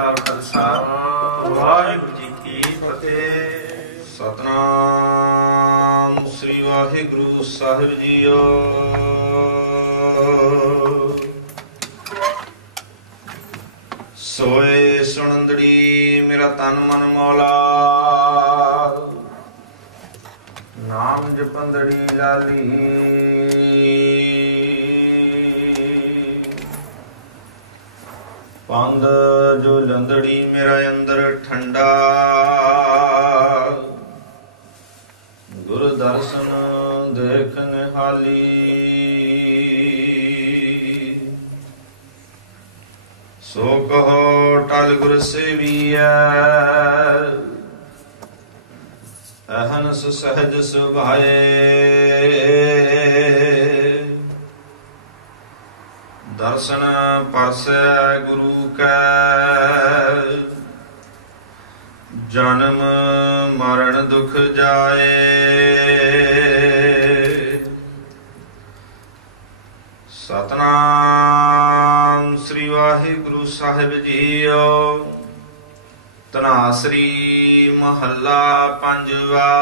का खालसा वाहिगुरू जी की फतेह। सतनाम श्री वाहिगुरु साहिब जीओ। सोए सुनंदड़ी मेरा तन मन मौला, नाम जपंदड़ी लाली। पंद जो लंदड़ी मेरा अंदर ठंडा, गुरु दर्शन देख निहाली। सो कहो टल गुर सेविया, अहनस सहज सुभाए। दर्शन परसै गुरु कै, जन्म मरण दुख जाए। सतनाम श्री वाहिगुरु साहिब जीओ। धनासरी महला पंजवा।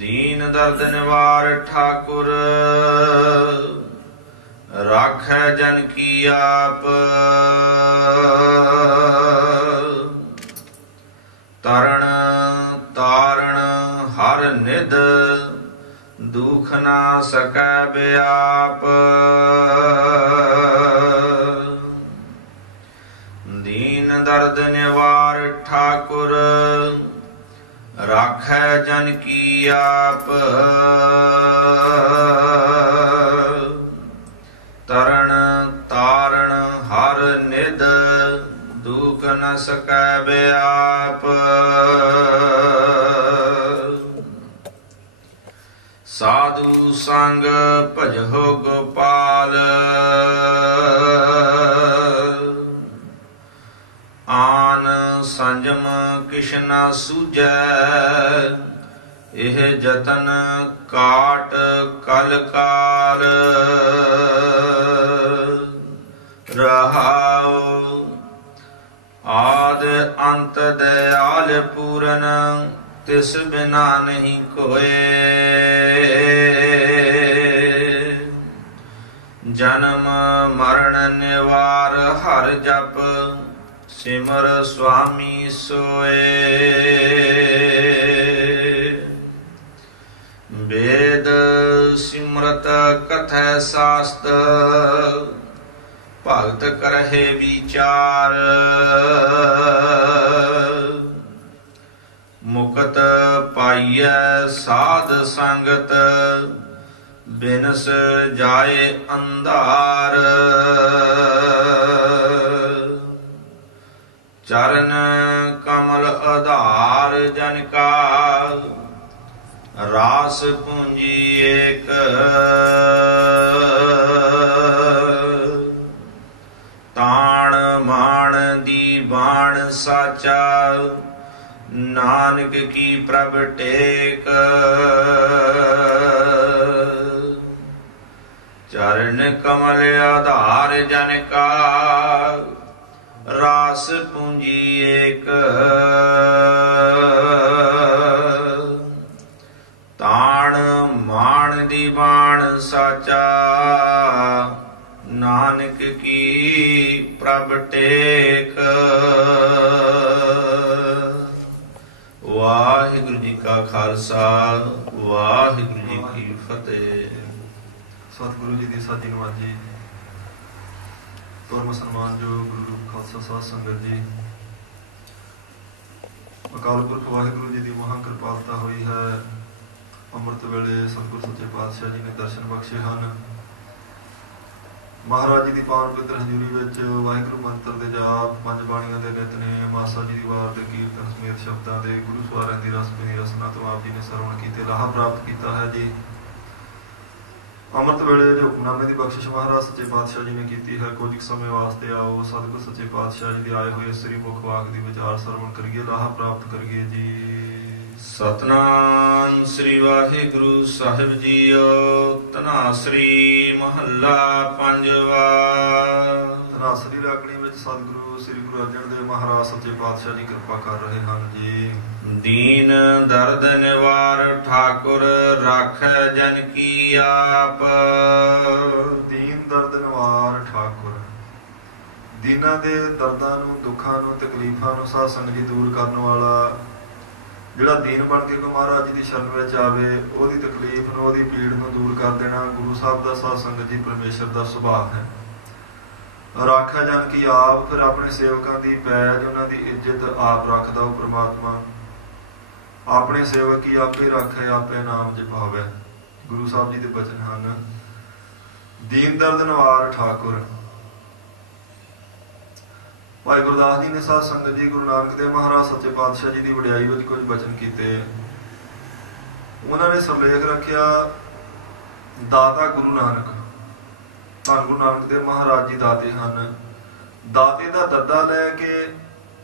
दीन दर्द निवार ठाकुर, राखै जन की आप। तरन तारण हर निध, दुख ना सकै व्याप। दीन दर्द निवार ठाकुर, राखै जन की आप। तरन तारण हर निध, दुख न सकै व्याप। साधु संग भजहो गोपाल, आन संजम किश न सूझै। एह जतन काट कल काल, रहाओ आद अंत दयाल पूरन। तिस बिना नहीं कोय, जन्म मरण निवार हर जप। सिमर स्वामी सोए, वेद सिमरत कथै शास्त्र। भगत करहे विचार, मुकत पाइयै साध संगत। बिनस जाए अंधार, चरण कमल आधार जन का। रास पूंजी एक, ताण मान दी बाण साचा। नानक की प्रभ टेक, चरण कमल आधार जन का। रास पूंजी एक, ताण मान दी बाण साचा। नानक की प्रभ टेक। वाहिगुरु जी का खालसा वाहिगुरु जी की फतेह। सतगुरु जी की साजी नवाजी और मुसलमान जो गुरु रूप खालसा साध संगत जी। अकाल पुरख वाहिगुरु जी की महा कृपालता हुई है। अमृत वेले सतगुरु सच्चे पातशाह जी ने दर्शन बख्शे हैं। महाराज जी की पावन पवित्र हजूरी विच वाहिगुरु मंत्र के जाप, पंज बाणियां के नितनेम, आसा जी की वार के कीर्तन समेत शब्दों के गुरु सवारियां की रसमनी रसना तो आप जी ने सरवण कीते लाहा प्राप्त किया है जी। अमृत वेले जो हुक्मनामे की बख्शिश महाराज सच्चे पातशाह जी ने की है। कुछ समय वास्ते आओ सतगुरु सच्चे पातशाह जी के आए हुए श्री मुख वाक की विचार सरवण करिए, लाहा प्राप्त करिए जी। सतनाम श्री वाहिगुरु साहिब जीओ। धनासरी महला पंजवा। ਨਾਸਰੀ ਰਾਗਣੀ ਵਿੱਚ ਸਤਿਗੁਰੂ ਸ੍ਰੀ ਗੁਰੂ ਅਰਜਨ ਦੇਵ ਮਹਾਰਾਜ ਸੱਚੇ ਪਾਤਸ਼ਾਹ ਜੀ ਕਿਰਪਾ ਕਰ ਰਹੇ ਹਨ ਜੀ। ਦੀਨ ਦਰਦ ਨਿਵਾਰ ਠਾਕੁਰ ਰਾਖੈ ਜਨ ਕੀ ਆਪ। ਦੀਨ ਦਰਦ ਨਿਵਾਰ ਠਾਕੁਰ, ਦੀਨਾਂ ਦੇ ਦਰਦਾਂ ਨੂੰ, ਦੁੱਖਾਂ ਨੂੰ, ਤਕਲੀਫਾਂ ਨੂੰ ਸਾਧ ਸੰਗਤ ਜੀ ਦੂਰ ਕਰਨ ਵਾਲਾ, ਜਿਹੜਾ ਦੀਨ ਬਣ ਕੇ ਮਹਾਰਾਜ ਜੀ ਦੀ ਸ਼ਰਨ ਵਿੱਚ ਆਵੇ, ਉਹਦੀ ਤਕਲੀਫ ਨੂੰ, ਉਹਦੀ ਪੀੜ ਨੂੰ ਦੂਰ ਕਰ ਦੇਣਾ ਗੁਰੂ ਸਾਹਿਬ ਦਾ ਸਾਧ ਸੰਗਤ ਜੀ ਪਰਮੇਸ਼ਰ ਦਾ ਸੁਭਾਅ ਹੈ। ਰਾਖਾ ਜਾਣ ਕੀ ਆਪ, ਫਿਰ ਆਪਣੇ ਸੇਵਕਾਂ ਦੀ ਪੈਜ, ਉਹਨਾਂ ਦੀ ਇੱਜ਼ਤ ਆਪ ਰੱਖਦਾ ਉਹ ਪ੍ਰਮਾਤਮਾ। ਆਪਣੇ ਸੇਵਕ ਹੀ ਆਪੇ ਰੱਖੇ, ਆਪੇ ਨਾਮ ਜਪਾਵੇ। ਗੁਰੂ ਸਾਹਿਬ ਜੀ ਦੇ ਬਚਨ ਹਨ। ਦੀਨ ਦਰਦ ਨਿਵਾਰ ਠਾਕੁਰ। ਭਾਈ ਗੁਰਦਾਸ ਜੀ ਨੇ ਸਾਧ ਸੰਗਤ ਜੀ ਗੁਰੂ ਨਾਨਕ ਦੇਵ ਮਹਾਰਾਜ ਸੱਚੇ ਪਾਤਸ਼ਾਹ ਜੀ ਦੀ ਵਡਿਆਈ ਵਿੱਚ ਕੁਝ ਬਚਨ ਕੀਤੇ। ਉਹਨਾਂ ਨੇ ਸਰਲੇਖ ਰੱਖਿਆ, ਦਾਤਾ ਗੁਰੂ ਨਾਨਕ। ਧੰਨ ਗੁਰੂ ਨਾਨਕ ਦੇਵ ਮਹਾਰਾਜ ਜੀ ਦਾਤੇ ਹਨ। ਦਾਤੇ ਦਾ ਦੱਦਾ ਲੈ ਕੇ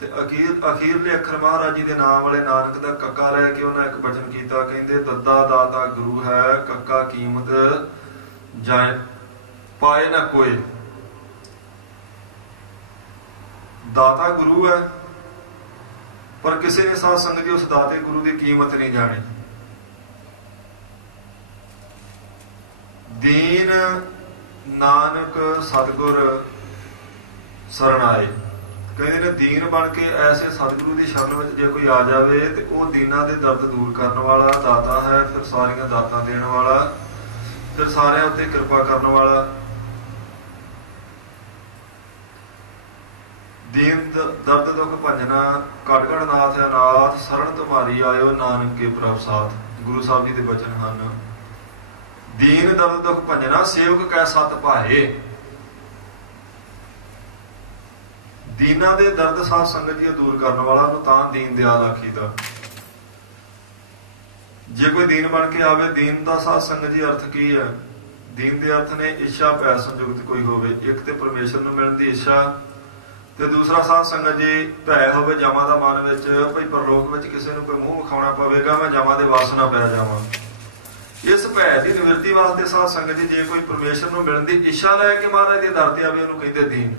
ਤੇ ਅਖੀਰਲੇ ਅੱਖਰ ਮਹਾਰਾਜ ਜੀ ਦੇ ਨਾਮ ਵਾਲੇ ਨਾਨਕ ਦਾ ਕੱਕਾ ਲੈ ਕੇ ਉਹਨਾਂ ਇੱਕ ਬਚਨ ਕੀਤਾ, ਕਹਿੰਦੇ ਦੱਦਾ ਦਾਤਾ ਗੁਰੂ ਹੈ, ਕੱਕਾ ਕੀਮਤ ਜਾਏ ਪਾਏ ਨਾ ਕੋਈ। ਦਾਤਾ ਗੁਰੂ ਹੈ, ਪਰ ਕਿਸੇ ਨੇ ਸਾਧ ਸੰਗਤ ਜੀ ਉਸ ਦਾਤੇ ਗੁਰੂ ਦੀ ਕੀਮਤ ਨਹੀਂ ਜਾਣੀ। ਦੀਨ ਨਾਨਕ ਸਤਿਗੁਰ ਸਰਣ ਆਏ। ਕਹਿੰਦੇ ਨੇ ਦੀਨ ਬਣ ਕੇ ਐਸੇ ਸਤਿਗੁਰੂ ਦੀ ਸ਼ਰਨ ਵਿੱਚ ਜੇ ਕੋਈ ਆ ਜਾਵੇ ਤੇ ਉਹ ਦੀਨਾਂ ਦੇ ਦਰਦ ਦੂਰ ਕਰਨ ਵਾਲਾ ਦਾਤਾ ਹੈ, ਫਿਰ ਸਾਰੀਆਂ ਦਾਤਾਂ ਦੇਣ ਵਾਲਾ, ਫਿਰ ਸਾਰਿਆਂ ਉੱਤੇ ਕਿਰਪਾ ਕਰਨ ਵਾਲਾ। ਦੀਨ ਦਰਦ ਦੁੱਖ ਭੰਜਨਾ, ਘਟ ਘਟ ਨਾਥ ਅਨਾਥ, ਸਰਣ ਤੁਮਾਰੀ ਆਇਓ ਨਾਨਕ ਕੇ ਪ੍ਰਭ ਸਾਥ। ਗੁਰੂ ਸਾਹਿਬ ਜੀ ਦੇ ਬਚਨ ਹਨ। ਦੀਨ ਦਰਦ ਦੁੱਖ ਭੰਜਨਾ, ਸੇਵਕ ਕੈ ਸਤ ਭਾਏ। ਦੀਨਾਂ ਦੇ ਦਰਦ ਸਾਧ ਸੰਗਤ ਜੀ ਦੂਰ ਕਰਨ ਵਾਲਾ ਨੂੰ ਤਾਂ ਦੀਨ ਦਿਆਲ ਆਖੀਦਾ। ਜੇ ਕੋਈ ਦੀਨ ਬਣ ਕੇ ਆਵੇ, ਦੀਨ ਦਾ ਸਾਧ ਸੰਗਤ ਜੀ ਅਰਥ ਕੀ ਹੈ? ਦੀਨ ਦੇ ਅਰਥ ਨੇ ਇੱਛਾ ਭੈ ਸੰਯੁਕਤ ਕੋਈ ਹੋਵੇ। ਇੱਕ ਤੇ ਪਰਮੇਸ਼ਰ ਨੂੰ ਮਿਲਣ ਦੀ ਇੱਛਾ, ਤੇ ਦੂਸਰਾ ਸਾਧ ਸੰਗਤ ਜੀ ਭੈ ਹੋਵੇ ਜਾਵਾਂ ਦਾ ਮਨ ਵਿੱਚ, ਭਈ ਪਰਲੋਕ ਵਿੱਚ ਕਿਸੇ ਨੂੰ ਕੋਈ ਮੂੰਹ ਵਿਖਾਉਣਾ ਪਵੇਗਾ, ਮੈਂ ਜਾਵਾਂ ਦੇ ਵਾਸ ਨਾ ਪੈ ਜਾਵਾਂ। ਇਸ ਭੈ ਦੀ ਨਿਵਰਤੀ ਵਾਸਤੇ ਸਾਧ ਸੰਗਤ ਜੀ ਜੇ ਕੋਈ ਪਰਮੇਸ਼ਰ ਨੂੰ ਮਿਲਣ ਦੀ ਇੱਛਾ ਲੈ ਕੇ ਮਹਾਰਾਜ ਦੇ ਦਰ ਤੇ ਆਵੇ, ਉਹਨੂੰ ਕਹਿੰਦੇ ਦੀਨ।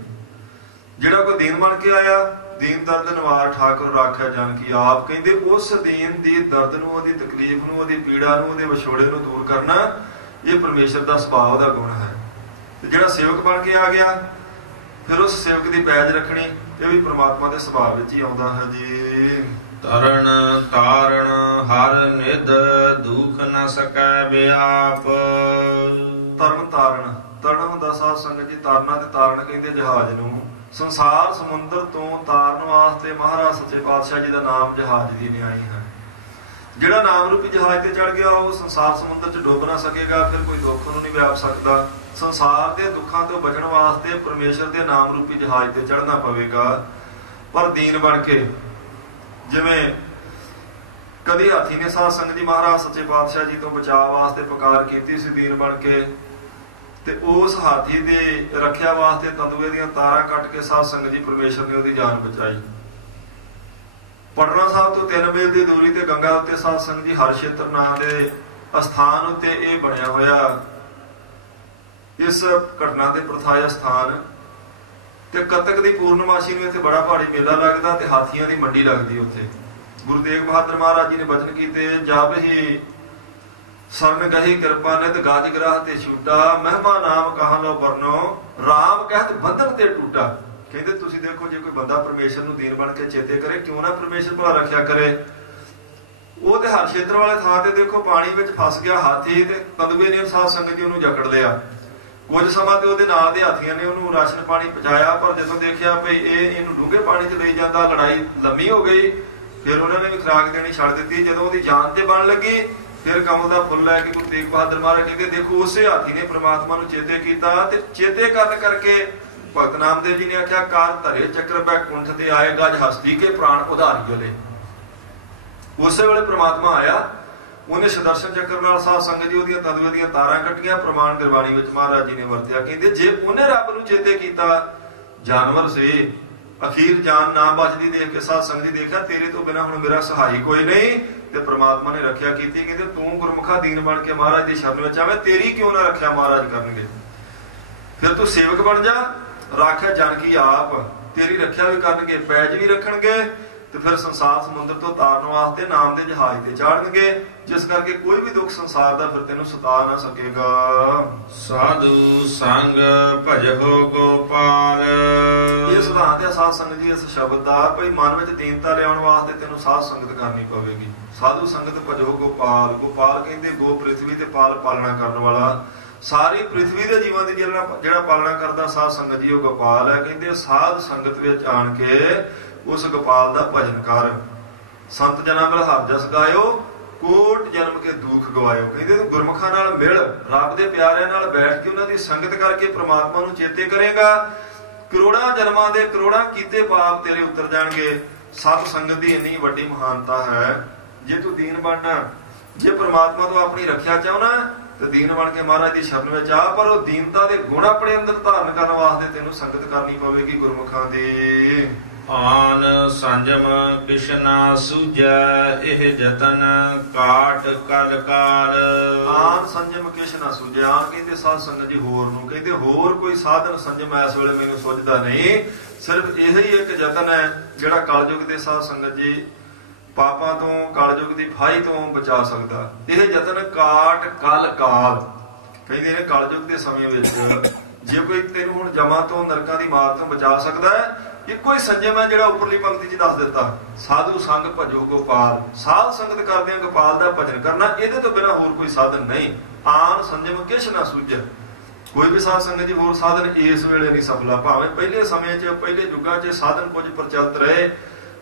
ਜਿਹੜਾ ਕੋਈ ਦੀਨ ਬਣ ਕੇ ਆਇਆ, ਦੀਨ ਦਰਦ ਨਿਵਾਰ ਠਾਕੁਰ ਰਾਖੈ ਜਨ ਕੀ ਆਪ। ਕਹਿੰਦੇ ਉਸ ਦੀਨ ਦੀ ਦਰਦ ਨੂੰ, ਉਹਦੀ ਤਕਲੀਫ ਨੂੰ, ਉਹਦੀ ਪੀੜਾ ਨੂੰ, ਉਹਦੇ ਵਿਛੋੜੇ ਨੂੰ ਦੂਰ ਕਰਨਾ, ਇਹ ਪਰਮੇਸ਼ਰ ਦਾ ਸੁਭਾਅ ਦਾ ਗੁਣ ਹੈ। ਤੇ ਜਿਹੜਾ ਸੇਵਕ ਬਣ ਕੇ ਆ ਗਿਆ, ਫਿਰ ਉਸ ਸੇਵਕ ਦੀ ਪੈਜ ਰੱਖਣੀ, ਇਹ ਵੀ ਪ੍ਰਮਾਤਮਾ ਦੇ ਸੁਭਾਅ ਵਿੱਚ ਹੀ ਆਉਂਦਾ ਹੈ ਜੀ। ਤਰਨ ਤਾਰਨ ਹਰ ਨਿਧ, ਦੁਖ ਨ ਸਕੈ ਬਿਆਪ। ਤਰਨ ਤਾਰਨ, ਤਰਨ ਹੁੰਦਾ ਸਾਧ ਸੰਗਤ ਜੀ ਤਾਰਨਾ, ਤੇ ਤਾਰਨ ਕਹਿੰਦੇ ਜਹਾਜ਼ ਨੂੰ। ਸੰਸਾਰ ਸਮੁੰਦਰ ਤੋਂ ਤਾਰਨ ਵਾਸਤੇ ਮਹਾਰਾਜ ਸੱਚੇ ਪਾਤਸ਼ਾਹ ਜੀ ਦਾ ਨਾਮ ਜਹਾਜ਼ ਦੀ ਨਿਆਈ ਹੈ। ਜਿਹੜਾ ਨਾਮ ਰੂਪੀ ਜਹਾਜ਼ ਤੇ ਚੜ ਗਿਆ, ਉਹ ਸੰਸਾਰ ਸਮੁੰਦਰ 'ਚ ਡੁੱਬ ਨਾ ਸਕੇਗਾ, ਫਿਰ ਕੋਈ ਦੁੱਖ ਉਹਨੂੰ ਨਹੀਂ ਵਿਆਪ ਸਕਦਾ। ਸੰਸਾਰ ਦੇ ਦੁੱਖਾਂ ਤੋਂ ਬਚਣ ਵਾਸਤੇ ਪਰਮੇਸ਼ਰ ਦੇ ਨਾਮ ਰੂਪੀ ਜਹਾਜ਼ ਤੇ ਚੜ੍ਹਨਾ ਪਵੇਗਾ। ਪਰ ਦੀਨ ਬਣ ਕੇ, ਜਿਵੇਂ ਕਦੇ ਹਾਥੀ ਨੇ ਸਾਧ ਸੰਗਤ ਜੀ ਮਹਾਰਾਜ ਸੱਚੇ ਪਾਤਸ਼ਾਹ ਜੀ ਤੋਂ ਬਚਾਅ ਵਾਸਤੇ ਪੁਕਾਰ ਕੀਤੀ ਸੀ ਦੀਨ ਬਣ ਕੇ, ਤੇ ਉਸ ਹਾਥੀ ਦੇ ਰੱਖਿਆ ਵਾਸਤੇ ਤੰਦੂਏ ਦੀਆਂ ਤਾਰਾਂ ਕੱਟ ਕੇ ਸਾਧ ਸੰਗਤ ਜੀ ਪਰਮੇਸ਼ਰ ਨੇ ਉਹਦੀ ਜਾਨ ਬਚਾਈ। ਪਟਨਾ ਸਾਹਿਬ ਤੋਂ 3 ਮੀਲ ਦੀ ਦੂਰੀ ਤੇ ਗੰਗਾ ਉੱਤੇ ਸਾਧ ਸੰਗਤ ਜੀ ਹਰਸ਼ੇਤਰ ਨਾਂ ਦੇ ਅਸਥਾਨ ਉੱਤੇ ਇਹ ਬਣਿਆ ਹੋਇਆ, ਇਸ ਘਟਨਾ ਦੇ ਪ੍ਰਥਾਇਆ ਸਥਾਨ। ਤੇ ਕੱਤਕ ਦੀ ਪੂਰਨਮਾਸ਼ੀ ਨੂੰ ਇੱਥੇ ਬੜਾ ਭਾਰੀ ਮੇਲਾ ਲੱਗਦਾ ਤੇ ਹਾਥੀਆਂ ਦੀ ਮੰਡੀ ਲੱਗਦੀ ਉੱਥੇ। ਗੁਰੂ ਤੇਗ ਬਹਾਦਰ ਮਹਾਰਾਜ ਜੀ ਨੇ ਬਚਨ ਕੀਤੇ, ਜਬ ਹੀ ਸਰਨ ਗਹੀ ਕਿਰਪਾ ਨਿਤ ਗਾਜ ਗ੍ਰਾਹ ਤੇ ਛੂਟਾ, ਮਹਿਮਾ ਨਾਮ ਕਹਾਂ ਲੋ ਵਰਨੋ, ਰਾਮ ਕਹਿਤ ਬੰਧਨ ਤੇ ਟੂਟਾ। ਕਹਿੰਦੇ ਤੁਸੀਂ ਦੇਖੋ, ਜੇ ਕੋਈ ਬੰਦਾ ਪਰਮੇਸ਼ਰ ਨੂੰ ਦੀਨ ਬਣ ਕੇ ਚੇਤੇ ਕਰੇ, ਕਿਉਂ ਨਾ ਪਰਮੇਸ਼ਰ ਭਲਾ ਰੱਖਿਆ ਕਰੇ। ਉਹ ਤੇ ਹਰ ਖੇਤਰ ਵਾਲੇ ਥਾਂ ਤੇ ਦੇਖੋ ਪਾਣੀ ਵਿੱਚ ਫਸ ਗਿਆ ਹਾਥੀ, ਤੇ ਤੰਦੂਏ ਨੇ ਸਾਧ ਸੰਗਤ ਜੀ ਉਹਨੂੰ ਜਕੜ ਲਿਆ। ਕੁਝ ਸਮਾਂ ਤੇ ਉਹਦੇ ਨਾਲ ਦੇ ਹਾਥੀਆਂ ਨੇ ਉਹਨੂੰ ਰਾਸ਼ਨ ਪਾਣੀ ਪਹੁੰਚਾਇਆ, ਪਰ ਜਦੋਂ ਦੇਖਿਆ ਭਈ ਇਹਨੂੰ ਡੂੰਘੇ ਪਾਣੀ 'ਚ ਲਈ ਜਾਂਦਾ, ਲੜਾਈ ਲੰਮੀ ਹੋ ਗਈ, ਫਿਰ ਉਹਨਾਂ ਨੇ ਵੀ ਖੁਰਾਕ ਦੇਣੀ ਛੱਡ ਦਿੱਤੀ। ਜਦੋਂ ਉਹਦੀ ਜਾਨ ਤੇ ਬਣ ਲੱਗੀ, ਫਿਰ ਕਮਲ ਦਾ ਫੁੱਲ ਲੈ ਕੇ ਗੁਰੂ ਤੇਗ ਬਹਾਦਰ ਮਹਾਰਾਜ ਕਹਿੰਦੇ ਦੇਖੋ ਉਸੇ ਹਾਥੀ ਨੇ ਪ੍ਰਮਾਤਮਾ ਨੂੰ ਚੇਤੇ ਕੀਤਾ, ਤੇ ਚੇਤੇ ਕਰਨ ਕਰਕੇ ਭਗਤ ਨਾਮਦੇਵ ਜੀ ਨੇ ਆਖਿਆ, ਕਾਰ ਧਰੇ ਚੱਕਰ ਬੈ ਕੁੰਠ ਤੇ ਆਏ, ਗਜ ਹਸਤੀ ਕੇ ਪ੍ਰਾਣ ਉਧਾਰੀ ਗਲੇ। ਉਸੇ ਵੇਲੇ ਪ੍ਰਮਾਤਮਾ ਆਇਆ, ਉਹਨੇ ਸੁਦਰਸ਼ਨ ਚੱਕਰ ਨਾਲ ਸਾਧ ਸੰਗਤ ਜੀ ਉਹਦੀਆਂ ਤੰਦੂਏ ਦੀਆਂ ਤਾਰਾਂ ਕੱਟੀਆਂ। ਪ੍ਰਮਾਣ ਗੁਰਬਾਣੀ ਵਿੱਚ ਮਹਾਰਾਜ ਜੀ ਨੇ ਵਰਤਿਆ, ਕਹਿੰਦੇ ਜੇ ਉਹਨੇ ਰੱਬ ਨੂੰ ਚੇਤੇ ਕੀਤਾ, ਜਾਨਵਰ ਸੀ ਅਖੀਰ ਜਾਨ ਨਾ ਬਚਦੀ ਦੇਖ ਕੇ ਸਾਧ ਸੰਗਤ ਜੀ ਦੇਖਿਆ, ਤੇਰੇ ਤੋਂ ਬਿਨਾਂ ਹੁਣ ਮੇਰਾ ਸਹਾਈ ਕੋਈ ਨਹੀਂ, ਤੇ ਪ੍ਰਮਾਤਮਾ ਨੇ ਰੱਖਿਆ ਕੀਤੀ। ਕਹਿੰਦੇ ਤੂੰ ਗੁਰਮੁਖਾ ਦੀਨ ਬਣ ਕੇ ਮਹਾਰਾਜ ਦੀ ਸ਼ਰਨ ਵਿੱਚ ਆਵੇਂ, ਤੇਰੀ ਕਿਉਂ ਨਾ ਰੱਖਿਆ ਮਹਾਰਾਜ ਕਰਨਗੇ। ਫਿਰ ਤੂੰ ਸੇਵਕ ਬਣ ਜਾ, ਰਾਖਿਆ ਜਾਨਕੀ ਆਪ, ਤੇਰੀ ਰੱਖਿਆ ਵੀ ਕਰਨਗੇ, ਪੈਜ ਵੀ ਰੱਖਣਗੇ ਤੇ ਫਿਰ ਸੰਸਾਰ ਸਮੁੰਦਰ ਤੋਂ ਤਾਰਨ ਵਾਸਤੇ ਨਾਮ ਦੇ ਜਹਾਜ਼ ਤੇ ਚਾੜਨਗੇ, ਜਿਸ ਕਰਕੇ ਕੋਈ ਵੀ ਦੁੱਖ ਸੰਸਾਰ ਦਾ ਫਿਰ ਤੈਨੂੰ ਸਤਾ ਨਾ ਸਕੇਗਾ। ਸਾਧੂ ਸੰਗ ਭਜਹੁ ਗੋਪਾਲ। ਇਹ ਸਿਧਾਂਤ ਹੈ ਸਾਧ ਸੰਗਤ ਜੀ ਇਸ ਸ਼ਬਦ ਦਾ, ਭਈ ਮਨ ਵਿੱਚ ਦੀਨਤਾ ਲਿਆਉਣ ਵਾਸਤੇ ਤੈਨੂੰ ਸਾਧ ਸੰਗਤ ਕਰਨੀ ਪਵੇਗੀ। ਸਾਧੂ ਸੰਗਤ ਭਜਹੁ ਗੋਪਾਲ। ਗੋਪਾਲ ਕਹਿੰਦੇ ਗੋ ਪ੍ਰਿਥਵੀ ਤੇ ਪਾਲ ਪਾਲਣਾ ਕਰਨ ਵਾਲਾ, ਸਾਰੀ ਪ੍ਰਿਥਵੀ ਦੇ ਜੀਵਾਂ ਦੀ ਜਿਹੜਾ ਪਾਲਣਾ ਕਰਦਾ ਸਾਧ ਸੰਗਤ ਜੀ ਉਹ ਗੋਪਾਲ ਹੈ। ਕਹਿੰਦੇ ਸਾਧ ਸੰਗਤ ਵਿੱਚ ਆਣ ਕੇ ਉਸ ਗੋਪਾਲ ਦਾ ਭਜਨ ਕਰ। ਸੰਤ ਜਨਾਂ ਮਿਲ ਹਰਿ ਜਸ ਗਾਇਓ, ਕੋਟ ਜਨਮ ਕੇ ਦੁੱਖ ਗਵਾਇਓ। ਕਹਿੰਦੇ ਤੂੰ ਗੁਰਮੁਖਾਂ ਨਾਲ ਮਿਲ, ਰੱਬ ਦੇ ਪਿਆਰਿਆਂ ਨਾਲ ਬੈਠ ਕੇ ਉਹਨਾਂ ਦੀ ਸੰਗਤ ਕਰਕੇ ਪ੍ਰਮਾਤਮਾ ਨੂੰ ਚੇਤੇ ਕਰੇਗਾ, ਕਰੋੜਾਂ ਜਨਮਾਂ ਦੇ ਕਰੋੜਾਂ ਕੀਤੇ ਪਾਪ ਤੇਰੇ ਉਤਰ ਜਾਣਗੇ। ਸਤ ਸੰਗਤ ਦੀ ਇੰਨੀ ਵੱਡੀ ਮਹਾਨਤਾ ਹੈ। ਜੇ ਤੂੰ ਦੀਨ ਬਣਨਾ, ਜੇ ਪ੍ਰਮਾਤਮਾ ਤੋਂ ਆਪਣੀ ਰੱਖਿਆ ਚਾਹੁੰਨਾ ਤੇ ਦੀਨ ਬਣ ਕੇ ਮਹਾਰਾਜ ਦੀ ਸ਼ਰਨ ਵਿੱਚ ਆ, ਪਰ ਉਹ ਦੀਨਤਾ ਦੇ ਗੁਣ ਆਪਣੇ ਅੰਦਰ ਧਾਰਨ ਕਰਨ ਵਾਸਤੇ ਤੈਨੂੰ ਸੰਗਤ ਕਰਨੀ ਪਵੇਗੀ ਗੁਰਮੁਖਾਂ ਦੀ। ਆਨ ਸੰਜਮ ਕਿਛ ਨਾ ਸੂਝੈ, ਇਹ ਜਤਨ ਕਾਟ ਕਲ ਕਾਲ। ਆਨ ਸੰਜਮ ਕਿਛ ਨਾ ਸੂਝੈ। ਆਨ ਕਹਿੰਦੇ ਸਾਧ ਸੰਗਤ ਜੀ ਹੋਰ ਨੂੰ, ਕਹਿੰਦੇ ਹੋਰ ਕੋਈ ਸਾਧਨ ਸੰਜਮ ਇਸ ਵੇਲੇ ਮੈਨੂੰ ਸੁਝਦਾ ਨਹੀਂ, ਸਿਰਫ ਇਹੀ ਇੱਕ ਯਤਨ ਹੈ ਜਿਹੜਾ ਕਲਯੁਗ ਦੇ ਸਾਧ ਸੰਗਤ ਜੀ ਪਾਪਾਂ ਤੋਂ, ਕਲਯੁਗ ਦੀ ਫਾਹੀ ਤੋਂ ਬਚਾ ਸਕਦਾ। ਇਹ ਯਤਨ ਕਾਟ ਕਲ ਕਾਲ। ਕਹਿੰਦੇ ਨੇ ਕਲਯੁਗ ਦੇ ਸਮੇਂ ਵਿੱਚ ਜੇ ਕੋਈ ਤੈਨੂੰ ਹੁਣ ਜਮਾਂ ਤੋਂ, ਨਰਕਾਂ ਦੀ ਮਾਰ ਤੋਂ ਬਚਾ ਸਕਦਾ ਹੈ, ਇੱਕੋ ਹੀ ਸੰਜਮ ਹੈ ਜਿਹੜਾ ਉੱਪਰਲੀ ਪੰਕਤੀ 'ਚ ਦੱਸ ਦਿੱਤਾ, ਸਾਧੂ ਸੰਗ ਭਜੋ ਗੋਪਾਲ। ਸਾਧ ਸੰਗਤ ਕਰਦਿਆਂ ਗੋਪਾਲ ਦਾ ਭਜਨ ਕਰਨਾ, ਇਹਦੇ ਤੋਂ ਬਿਨਾਂ ਹੋਰ ਕੋਈ ਸਾਧਨ ਨਹੀਂ। ਆਨ ਸੰਜਮ ਕਿਛ ਨਾ ਸੂਝੈ। ਕੋਈ ਵੀ ਸਾਧ ਸੰਗਤ ਜੀ ਹੋਰ ਸਾਧਨ ਇਸ ਵੇਲੇ ਨਹੀਂ ਸਫਲਾ। ਭਾਵੇਂ ਪਹਿਲੇ ਸਮੇਂ 'ਚ, ਪਹਿਲੇ ਯੁੱਗਾਂ 'ਚ ਸਾਧਨ ਕੁਝ ਪ੍ਰਚਲਿਤ ਰਹੇ,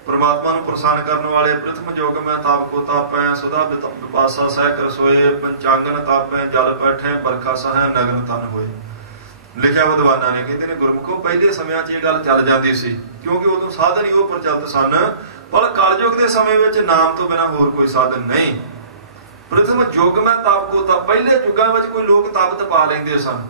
ਪ੍ਰਮਾਤਮਾ ਨੂੰ ਪ੍ਰਸੰਨ ਕਰਨ ਵਾਲੇ। ਪ੍ਰਥਮ ਯੁੱਗ ਮੈਂ ਤਾਪ ਕੋ ਤਾਪੈ, ਸੁਦਾ ਬਿਪਾਸਾ ਸਹਿ ਕਰ ਸੋਏ, ਪੰਚਾਂਗਨ ਤਾਪੈ ਜਲ ਬੈਠੇ, ਬਰਖਾ ਸਹਿ ਨਗਨ ਤਨ ਹੋਏ। ਲਿਖਿਆ ਵਿਦਵਾਨਾਂ ਨੇ, ਕਹਿੰਦੇ ਨੇ ਗੁਰਮੁਖੋ ਪਹਿਲੇ ਸਮਿਆਂ 'ਚ ਇਹ ਗੱਲ ਚੱਲ ਜਾਂਦੀ ਸੀ, ਕਿਉਂਕਿ ਉਦੋਂ ਸਾਧਨ ਹੀ ਉਹ ਪ੍ਰਚਲਿਤ ਸਨ। ਪਰ ਕਲਯੁਗ ਦੇ ਸਮੇਂ ਵਿੱਚ ਨਾਮ ਤੋਂ ਬਿਨਾਂ ਹੋਰ ਕੋਈ ਸਾਧਨ ਨਹੀਂ। ਪ੍ਰਥਮ ਯੁੱਗ ਮੈਂ ਤਪ ਕੋ ਤਪ, ਪਹਿਲੇ ਯੁੱਗਾਂ ਵਿੱਚ ਕੋਈ ਲੋਕ ਤਪ ਤਪਾ ਲੈਂਦੇ ਸਨ।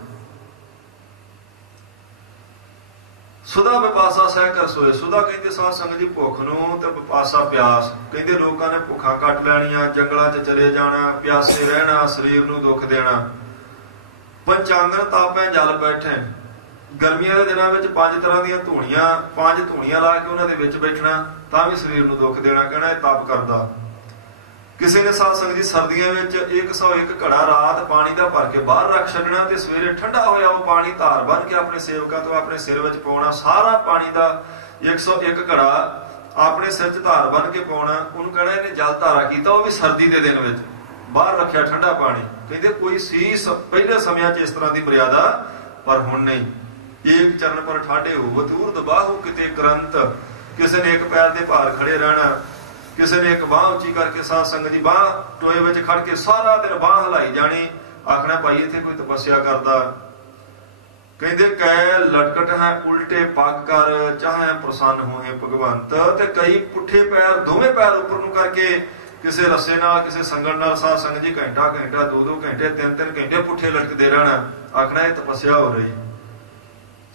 ਸੁਦਾ ਵਿਪਾਸਾ ਸਹਿ ਕਰ ਸੋਏ। ਸੁਦਾ ਕਹਿੰਦੇ ਸਾਧ ਸੰਗਤ ਜੀ ਭੁੱਖ ਨੂੰ, ਤੇ ਵਿਪਾਸਾ ਪਿਆਸ। ਕਹਿੰਦੇ ਲੋਕਾਂ ਨੇ ਭੁੱਖਾਂ ਕੱਟ ਲੈਣੀਆਂ, ਜੰਗਲਾਂ 'ਚ ਚਲੇ ਜਾਣਾ, ਪਿਆਸੇ ਰਹਿਣਾ, ਸਰੀਰ ਨੂੰ ਦੁੱਖ ਦੇਣਾ। ਪੰਚਾਂਗਨ ਤਾਪੈ ਜਲ ਬੈਠੇ। ਗਰਮੀਆਂ ਦੇ ਦਿਨਾਂ ਵਿੱਚ 5 ਤਰ੍ਹਾਂ ਦੀਆਂ ਧੂਣੀਆਂ, 5 ਧੂਣੀਆਂ ਲਾ ਕੇ ਉਹਨਾਂ ਦੇ ਵਿੱਚ ਬੈਠਣਾ, ਤਾਂ ਵੀ ਸਰੀਰ ਨੂੰ ਦੁੱਖ ਦੇਣਾ, ਕਹਿਣਾ ਇਹ ਤਪ ਕਰਦਾ। ਕਿਸੇ ਨੇ ਸਾਧ ਸੰਗਤ ਜੀ ਸਰਦੀਆਂ ਵਿੱਚ 101 ਘੜਾ ਰਾਤ ਪਾਣੀ ਦਾ ਭਰ ਕੇ ਬਾਹਰ ਰੱਖ ਛੱਡਣਾ, ਤੇ ਸਵੇਰੇ ਠੰਡਾ ਹੋਇਆ ਉਹ ਪਾਣੀ ਧਾਰ ਬੰਨ ਕੇ ਆਪਣੇ ਸੇਵਕਾਂ ਤੋਂ ਆਪਣੇ ਸਿਰ ਵਿੱਚ ਪਾਉਣਾ। ਸਾਰਾ ਪਾਣੀ ਦਾ 101 ਘੜਾ ਆਪਣੇ ਸਿਰ 'ਚ ਧਾਰ ਬੰਨ ਕੇ ਪਾਉਣਾ। ਉਹਨੂੰ ਕਹਿਣਾ ਇਹਨੇ ਜਲ ਧਾਰਾ ਕੀਤਾ, ਉਹ ਵੀ ਸਰਦੀ ਦੇ ਦਿਨ ਵਿੱਚ ਬਾਹਰ ਰੱਖਿਆ ਠੰਡਾ ਪਾਣੀ। ਕਹਿੰਦੇ ਕੋਈ ਸੀ ਪਹਿਲੇ ਸਮਿਆਂ 'ਚ ਇਸ ਤਰ੍ਹਾਂ ਦੀ ਮਰਿਆਦਾ, ਪਰ ਹੁਣ ਨਹੀਂ। ਏਕ ਚਰਨ ਪਰ ਠਾਡੇ ਹੋਵਤ ਉਰਦ ਬਾਹੂ ਕਿਤੇ ਕਰੰਤ। ਕਿਸੇ ਨੇ ਇੱਕ ਪੈਰ ਦੇ ਭਾਰ ਖੜੇ ਰਹਿਣਾ, ਕਿਸੇ ਨੇ ਇੱਕ ਬਾਹ ਉੱਚੀ ਕਰਕੇ ਸਾਧ ਸੰਗਤ ਦੀ ਬਾਹ ਟੋਏ ਵਿੱਚ ਖੜ ਕੇ ਸਾਰਾ ਦਿਨ ਬਾਹ ਹਿਲਾਈ ਜਾਣੀ, ਆਖਣਾ ਭਾਈ ਇੱਥੇ ਕੋਈ ਤਪੱਸਿਆ ਕਰਦਾ। ਕਹਿੰਦੇ ਕੈ ਲਟਕਟ ਹੈ ਉਲਟੇ ਪੱਗ ਕਰ, ਚਾਹੇ ਪ੍ਰਸੰਨ ਹੋਏ ਭਗਵੰਤ। ਤੇ ਕਈ ਪੁੱਠੇ ਪੈਰ, ਦੋਵੇਂ ਪੈਰ ਉੱਪਰ ਨੂੰ ਕਰਕੇ ਕਿਸੇ ਰੱਸੇ ਨਾਲ, ਕਿਸੇ ਸੰਗਲ ਨਾਲ ਸਾਧ ਸੰਗਤ ਜੀ ਘੰਟਾ ਘੰਟਾ, 2-2 ਘੰਟੇ, 3-3 ਘੰਟੇ ਪੁੱਠੇ ਲਟਕਦੇ ਰਹਿਣਾ, ਆਖਣਾ ਇਹ ਤਪੱਸਿਆ ਹੋ ਰਹੀ।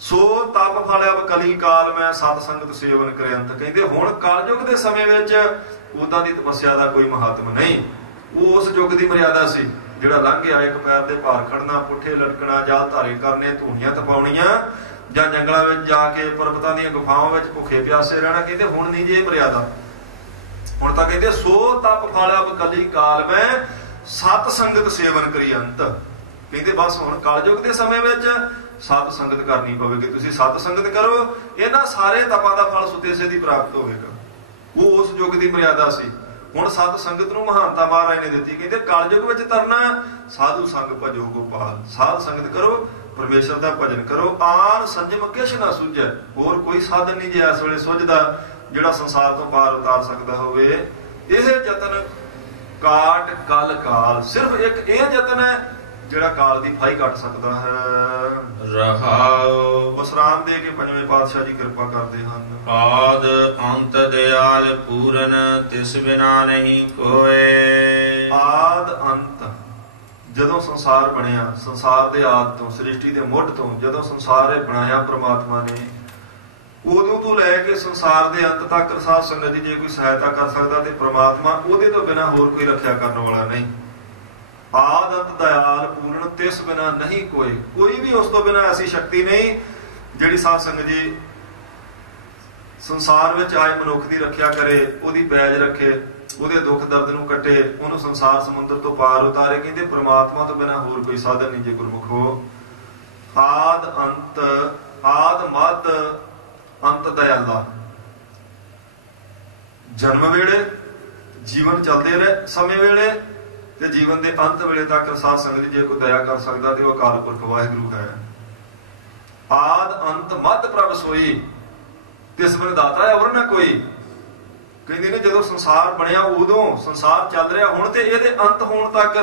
ਸੋ ਤਪ ਫਲਿਆ ਕਲੀ ਕਾਲ ਮੈਂ, ਸਤ ਸੰਗਤ ਸੇਵਨ ਕਰਿਅੰਤ। ਕਹਿੰਦੇ ਹੁਣ ਕਲਯੁਗ ਦੇ ਸਮੇਂ ਵਿੱਚ ਉਦਾਂ ਦੀ ਤਪੱਸਿਆ ਦਾ ਕੋਈ ਮਹਾਤਮ ਨਹੀਂ। ਉਹ ਉਸ ਯੁੱਗ ਦੀ ਮਰਿਆਦਾ ਸੀ ਜਿਹੜਾ ਲੰਘ ਗਿਆ। ਇੱਕ ਪੈਰ ਦੇ ਭਾਰ ਖੜਨਾ, ਪੁੱਠੇ ਲਟਕਣਾ, ਜਾਲ ਧਾਰੇ ਕਰਨੇ, ਧੂਣੀਆਂ ਤਪਾਉਣੀਆਂ, ਜਾਂ ਜੰਗਲਾਂ ਵਿੱਚ ਜਾ ਕੇ ਪਰਬਤਾਂ ਦੀਆਂ ਗੁਫਾਵਾਂ ਵਿੱਚ ਭੁੱਖੇ ਪਿਆਸੇ ਰਹਿਣਾ। ਕਹਿੰਦੇ ਹੁਣ ਨਹੀਂ ਜੇ ਮਰਿਆਦਾ। ਹੁਣ ਤਾਂ ਕਹਿੰਦੇ ਸੋ ਤਪ ਫਲਿਆ ਕਲੀ ਕਾਲ ਮੈਂ, ਸਤ ਸੰਗਤ ਸੇਵਨ ਕਰਿਅੰਤ। ਕਹਿੰਦੇ ਬਸ ਹੁਣ ਕਲਯੁਗ ਦੇ ਸਮੇਂ ਵਿੱਚ ਸਤ ਸੰਗਤ ਕਰਨੀ ਪਵੇਗੀ। ਤੁਸੀਂ ਸਤ ਸੰਗਤ ਕਰੋ, ਇਹਨਾਂ ਸਾਰੇ ਤਪਾਂ ਦਾ ਫਲ ਸੁਤੇਸੇ ਦੀ ਪ੍ਰਾਪਤ ਹੋਵੇਗਾ। ਉਹ ਉਸ ਯੁੱਗ ਦੀ ਮਰਿਆਦਾ ਸੀ। ਹੁਣ ਸਤ ਸੰਗਤ ਨੂੰ ਮਹਾਨਤਾ ਮਹਾਰਾਜ ਨੇ ਦਿੱਤੀ। ਕਹਿੰਦੇ ਕਲਯੁਗ ਵਿੱਚ ਤਰਨਾ, ਸਾਧੂ ਸੰਗ ਭਜੋ ਗੋਪਾਲ। ਸਾਧ ਸੰਗਤ ਕਰੋ, ਪਰਮੇਸ਼ਰ ਦਾ ਭਜਨ ਕਰੋ। ਆਨ ਸੰਜਮ ਕਿਛ ਨਾ ਸੂਝੈ। ਹੋਰ ਕੋਈ ਸਾਧਨ ਨਹੀਂ ਜੇ ਇਸ ਵੇਲੇ ਸੁਝਦਾ ਜਿਹੜਾ ਸੰਸਾਰ ਤੋਂ ਪਾਰ ਉਤਾਰ ਸਕਦਾ ਹੋਵੇ। ਇਹ ਯਤਨ ਕਾਟ ਕਲ ਕਾਲ, ਸਿਰਫ ਇੱਕ ਇਹ ਯਤਨ ਹੈ ਜਿਹੜਾ ਕਾਲ ਦੀ ਫਾਈ ਕੱਟ ਸਕਦਾ ਹੈ। ਰਹਾਉ। ਵਿਸਰਾਮ ਦੇ ਕੇ ਪੰਜਵੇਂ ਪਾਤਸ਼ਾਹ ਜੀ ਕਿਰਪਾ ਕਰਦੇ ਹਨ। ਆਦ ਅੰਤ ਦਿਆਲ ਪੂਰਨ, ਤਿਸ ਬਿਨਾ ਨਹੀਂ ਕੋਏ। ਆਦ ਅੰਤ, ਜਦੋਂ ਸੰਸਾਰ ਬਣਿਆ, ਸੰਸਾਰ ਦੇ ਆਦ ਤੋਂ, ਸ੍ਰਿਸ਼ਟੀ ਦੇ ਮੁੱਢ ਤੋਂ ਜਦੋਂ ਸੰਸਾਰ ਇਹ ਬਣਾਇਆ ਪ੍ਰਮਾਤਮਾ ਨੇ, ਉਦੋਂ ਤੋਂ ਲੈ ਕੇ ਸੰਸਾਰ ਦੇ ਅੰਤ ਤੱਕ ਸਾਧ ਸੰਗਤ ਦੀ ਜੇ ਕੋਈ ਸਹਾਇਤਾ ਕਰ ਸਕਦਾ ਤੇ ਪ੍ਰਮਾਤਮਾ, ਉਹਦੇ ਤੋਂ ਬਿਨਾਂ ਹੋਰ ਕੋਈ ਰੱਖਿਆ ਕਰਨ ਵਾਲਾ ਨਹੀਂ। ਆਦ ਅੰਤ ਦਇਆਲ ਪੂਰਨ, ਤਿਸ ਬਿਨਾ ਨਹੀਂ ਕੋਈ। ਕੋਈ ਵੀ ਉਸ ਤੋਂ ਬਿਨਾਂ ਐਸੀ ਸ਼ਕਤੀ ਨਹੀਂ ਜਿਹੜੀ ਸਾਧ ਸੰਗਤ ਜੀ ਸੰਸਾਰ ਵਿੱਚ ਆਏ ਮਨੁੱਖ ਦੀ ਰੱਖਿਆ ਕਰੇ, ਉਹਦੀ ਪੈਜ ਰੱਖੇ, ਉਹਦੇ ਦੁੱਖ ਦਰਦ ਨੂੰ ਕੱਟੇ, ਉਹਨੂੰ ਸੰਸਾਰ ਸਮੁੰਦਰ ਤੋਂ ਪਾਰ ਉਤਾਰੇ। ਕਹਿੰਦੇ ਪ੍ਰਮਾਤਮਾ ਤੋਂ ਬਿਨਾਂ ਹੋਰ ਕੋਈ ਸਾਧਨ ਨਹੀਂ ਜੇ ਗੁਰਮੁਖ ਹੋ। ਆਦ ਅੰਤ, ਆਦ ਮੱਧ ਅੰਤ ਦਇਆਲਾ। ਜਨਮ ਵੇਲੇ, ਜੀਵਨ ਚੱਲਦੇ ਰਹੇ ਸਮੇਂ ਵੇਲੇ, ਤੇ ਜੀਵਨ ਦੇ ਅੰਤ ਵੇਲੇ ਤੱਕ ਸਾਧ ਸੰਗਤ ਜੀ ਜੇ ਕੋਈ ਦਇਆ ਕਰ ਸਕਦਾ ਤੇ ਉਹ ਅਕਾਲ ਪੁਰਖ ਵਾਹਿਗੁਰੂ ਹੈ। ਆਦ ਅੰਤ ਮੱਧ ਪ੍ਰਭ ਸੋਈ, ਤਿਸ ਬਿਨ ਦਾਤਾ ਹੈ ਔਰ ਨਾ ਕੋਈ। ਕਹਿੰਦੇ ਨੇ ਜਦੋਂ ਸੰਸਾਰ ਬਣਿਆ ਉਦੋਂ, ਸੰਸਾਰ ਚੱਲ ਰਿਹਾ ਹੁਣ, ਤੇ ਇਹਦੇ ਅੰਤ ਹੋਣ ਤੱਕ,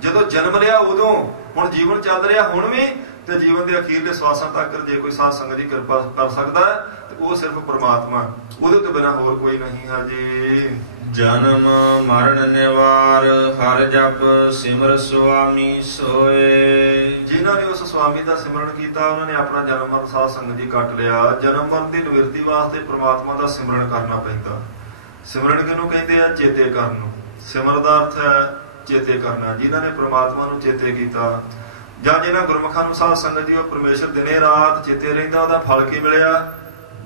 ਜਦੋਂ ਜਨਮ ਲਿਆ ਉਦੋਂ, ਹੁਣ ਜੀਵਨ ਚੱਲ ਰਿਹਾ ਹੁਣ ਵੀ, ਤੇ ਜੀਵਨ ਦੇ ਅਖੀਰਲੇ ਸਵਾਸਾਂ ਤੱਕ ਜੇ ਕੋਈ ਸਾਧ ਸੰਗਤ ਦੀ ਕਿਰਪਾ ਕਰ ਸਕਦਾ ਹੈ ਤੇ ਉਹ ਸਿਰਫ ਪ੍ਰਮਾਤਮਾ, ਉਹਦੇ ਤੋਂ ਬਿਨਾਂ ਹੋਰ ਕੋਈ ਨਹੀਂ ਹੈ ਜੀ। ਜਨਮ ਮਰਨ ਨਿਵਾਰ ਹਰ ਜਪ ਸਿਮਰ ਸੁਆਮੀ ਸੋਏ। ਜਿਨ੍ਹਾਂ ਨੇ ਉਸ ਸੁਆਮੀ ਦਾ ਸਿਮਰਨ ਕੀਤਾ ਉਹਨਾਂ ਨੇ ਆਪਣਾ ਜਨਮ ਮਰਨ ਸਾਧ ਸੰਗਤ ਜੀ ਕੱਟ ਲਿਆ। ਜਨਮ ਮਰਨ ਦੀ ਨਿਵਰਤੀ ਵਾਸਤੇ ਪ੍ਰਮਾਤਮਾ ਦਾ ਸਿਮਰਨ ਕਰਨਾ ਪੈਂਦਾ। ਸਿਮਰਨ ਕਿਹਨੂੰ ਕਹਿੰਦੇ ਆ? ਚੇਤੇ ਕਰਨ ਨੂੰ। ਸਿਮਰ ਦਾ ਅਰਥ ਹੈ ਚੇਤੇ ਕਰਨਾ। ਜਿਨ੍ਹਾਂ ਨੇ ਪ੍ਰਮਾਤਮਾ ਨੂੰ ਚੇਤੇ ਕੀਤਾ, ਜਾਂ ਜਿਹਨਾਂ ਗੁਰਮੁਖਾਂ ਨੂੰ ਸਾਧ ਸੰਗਤ ਜੀ ਉਹ ਪਰਮੇਸ਼ਰ ਦਿਨੇ ਰਾਤ ਚੇਤੇ ਰਹਿੰਦਾ, ਉਹਦਾ ਫਲ ਕੀ ਮਿਲਿਆ?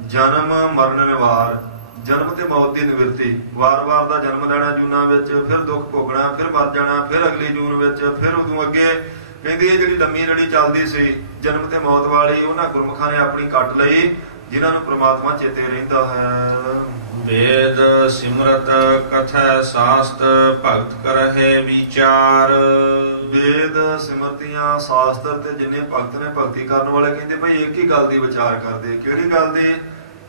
ਜਨਮ ਮਰਨ ਨਿਵਾਰ, ਜਨਮ ਤੇ ਮੌਤ ਦੀ ਨਿਵਰਤੀ। ਵਾਰ-ਵਾਰ ਦਾ ਜਨਮ ਲੈਣਾ ਜੂਨਾਂ ਵਿੱਚ, ਫਿਰ ਦੁੱਖ ਭੋਗਣਾ, ਫਿਰ ਮਰ ਜਾਣਾ, ਫਿਰ ਅਗਲੀ ਜੂਨ ਵਿੱਚ, ਫਿਰ ਉਦੋਂ ਅੱਗੇ। ਕਹਿੰਦੀ ਇਹ ਜਿਹੜੀ ਲੰਮੀ ਲੜੀ ਚੱਲਦੀ ਸੀ ਜਨਮ ਤੇ ਮੌਤ ਵਾਲੀ, ਉਹਨਾਂ ਗੁਰਮੁਖਾਂ ਨੇ ਆਪਣੀ ਕੱਟ ਲਈ ਜਿਨ੍ਹਾਂ ਨੂੰ ਪ੍ਰਮਾਤਮਾ ਚੇਤੇ ਰਹਿੰਦਾ ਹੈ। ਵੇਦ ਸਿਮਰਤ ਕਥਾ ਸਾਸਤ ਭਗਤ ਕਰਹਿ ਵਿਚਾਰ। ਵੇਦ ਸਿਮਰਤੀਆਂ ਸ਼ਾਸਤਰ ਤੇ ਜਿੰਨੇ ਭਗਤ ਨੇ ਭਗਤੀ ਕਰਨ ਵਾਲੇ, ਕਹਿੰਦੇ ਭਾਈ ਇੱਕ ਹੀ ਗੱਲ ਦੀ ਵਿਚਾਰ ਕਰਦੇ। ਕਿਹੜੀ ਗੱਲ ਦੀ?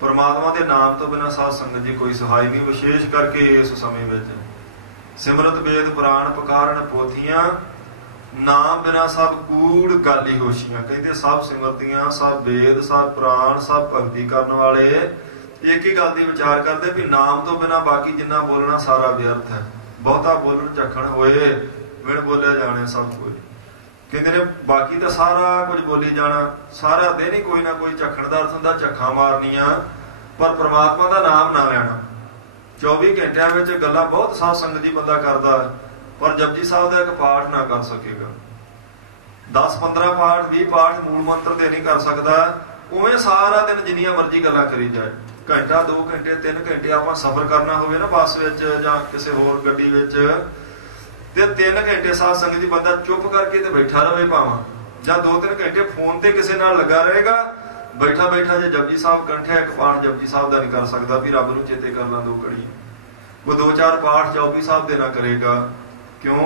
ਪ੍ਰਮਾਤਮਾ ਦੇ ਨਾਮ ਤੋਂ ਬਿਨਾਂ ਸਾਧ ਸੰਗਤ ਜੀ ਕੋਈ ਸਹਾਈ ਨਹੀਂ, ਵਿਸ਼ੇਸ਼ ਕਰਕੇ ਇਸ ਸਮੇਂ ਵਿੱਚ। ਸਿਮਰਤ ਵੇਦ ਪੁਰਾਣ ਪੁਕਾਰਨ ਪੋਥੀਆਂ, ਨਾਮ ਬਿਨਾਂ ਸਭ ਕੂੜ ਗਾਲੀ ਹੋਸ਼ੀਆਂ। ਕਹਿੰਦੇ ਸਭ ਸਿਮਰਤੀਆਂ, ਸਭ ਵੇਦ, ਸਭ ਪੁਰਾਣ, ਸਭ ਭਗਤੀ ਕਰਨ ਵਾਲੇ ਇੱਕ ਹੀ ਗੱਲ ਦੀ ਵਿਚਾਰ ਕਰਦੇ ਵੀ ਨਾਮ ਤੋਂ ਬਿਨਾਂ ਬਾਕੀ ਜਿੰਨਾ ਬੋਲਣਾ ਸਾਰਾ ਵਿਅਰਥ ਹੈ। ਬਹੁਤਾ ਬੋਲਣ ਝੱਖਣ ਹੋਏ ਵਿਣ ਬੋਲਿਆ ਜਾਣੇ ਸਭ ਕੁਝ। ਕਹਿੰਦੇ ਨੇ ਬਾਕੀ ਤਾਂ ਸਾਰਾ ਕੁਝ ਬੋਲੀ ਜਾਣਾ, ਸਾਰਾ ਦਿਨ ਹੀ ਕੋਈ ਨਾ ਕੋਈ ਝੱਖਣ ਦਾ ਅਰਥ ਹੁੰਦਾ ਝੱਖਾਂ ਮਾਰਨੀਆਂ, ਪਰ ਪ੍ਰਮਾਤਮਾ ਦਾ ਨਾਮ ਨਾ ਲੈਣਾ। 24 ਘੰਟਿਆਂ ਵਿੱਚ ਗੱਲਾਂ ਬਹੁਤ ਸਾਧ ਸੰਗਤ ਜੀ ਬੰਦਾ ਕਰਦਾ, ਪਰ ਜਪਜੀ ਸਾਹਿਬ ਦਾ ਇੱਕ ਪਾਠ ਨਾ ਕਰ ਸਕੇਗਾ। 10-15 ਪਾਠ, 20 ਪਾਠ ਮੂਲ ਮੰਤਰ ਦੇ ਨਹੀਂ ਕਰ ਸਕਦਾ। ਉਵੇਂ ਸਾਰਾ ਦਿਨ ਜਿੰਨੀਆਂ ਮਰਜ਼ੀ ਗੱਲਾਂ ਕਰੀ ਜਾਏ, ਘੰਟਾ 2 ਘੰਟੇ 3 ਘੰਟੇ ਆਪਾਂ ਸਫ਼ਰ ਕਰਨਾ ਹੋਵੇ ਨਾ ਬੱਸ ਵਿੱਚ ਜਾਂ ਕਿਸੇ ਹੋਰ ਗੱਡੀ ਵਿੱਚ, ਤੇ 3 ਘੰਟੇ ਸਾਧ ਸੰਗਤ ਜੀ ਬੰਦਾ ਚੁੱਪ ਕਰਕੇ ਤੇ ਬੈਠਾ ਰਹੇ ਭਾਵਾਂ, ਜਾਂ 2-3 ਘੰਟੇ ਫੋਨ ਤੇ ਕਿਸੇ ਨਾਲ ਲੱਗਾ ਰਹੇਗਾ, ਬੈਠਾ ਬੈਠਾ ਜੇ ਜਪਜੀ ਸਾਹਿਬ ਕੰਠਿਆ ਇੱਕ ਪਾਠ ਜਪਜੀ ਸਾਹਿਬ ਦਾ ਨਹੀਂ ਕਰ ਸਕਦਾ ਵੀ ਰੱਬ ਨੂੰ ਚੇਤੇ ਕਰ ਲਾਂ 2 ਘੜੀ। ਉਹ 2-4 ਪਾਠ ਚੌਪਈ ਸਾਹਿਬ ਦੇ ਨਾ ਕਰੇਗਾ। ਕਿਉਂ?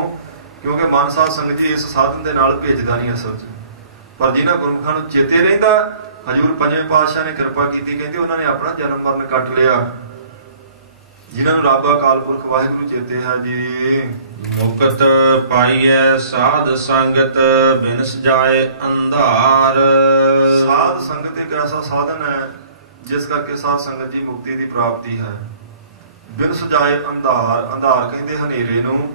ਕਿਉਂਕਿ ਮਨ ਸਾਧ ਸੰਗਤ ਜੀ ਇਸ ਸਾਧਨ ਦੇ ਨਾਲ ਭੇਜਦਾ ਨਹੀਂ ਅਸਲ 'ਚ। ਪਰ ਜਿਨ੍ਹਾਂ ਗੁਰਮੁਖਾਂ ਨੂੰ ਚੇਤੇ ਰਹਿੰਦਾ, ਹਜ਼ੂਰ ਪੰਜਵੇਂ ਪਾਤਸ਼ਾਹ ਨੇ ਕਿਰਪਾ ਕੀਤੀ, ਕਹਿੰਦੇ ਉਹਨਾਂ ਨੇ ਆਪਣਾ ਜਨਮ ਮਰਨ ਕੱਟ ਲਿਆ। ਜਿਨ੍ਹਾਂ ਨੂੰ ਰੱਬ ਅਕਾਲ ਪੁਰਖ ਵਾਹਿਗੁਰੂ ਚੇਤੇ ਹੈ ਜੀ। ਮੁਕਤ ਪਾਈਐ ਸਾਧ ਸੰਗਤ ਬਿਨ ਸਜਾਏ ਅੰਧਾਰ। ਸਾਧ ਸੰਗਤ ਇੱਕ ਐਸਾ ਸਾਧਨ ਹੈ ਜਿਸ ਕਰਕੇ ਸਾਧ ਸੰਗਤ ਜੀ ਮੁਕਤੀ ਦੀ ਪ੍ਰਾਪਤੀ ਹੈ। ਬਿਨ ਸਜਾਏ ਅੰਧਾਰ, ਅੰਧਾਰ ਕਹਿੰਦੇ ਹਨੇਰੇ ਨੂੰ,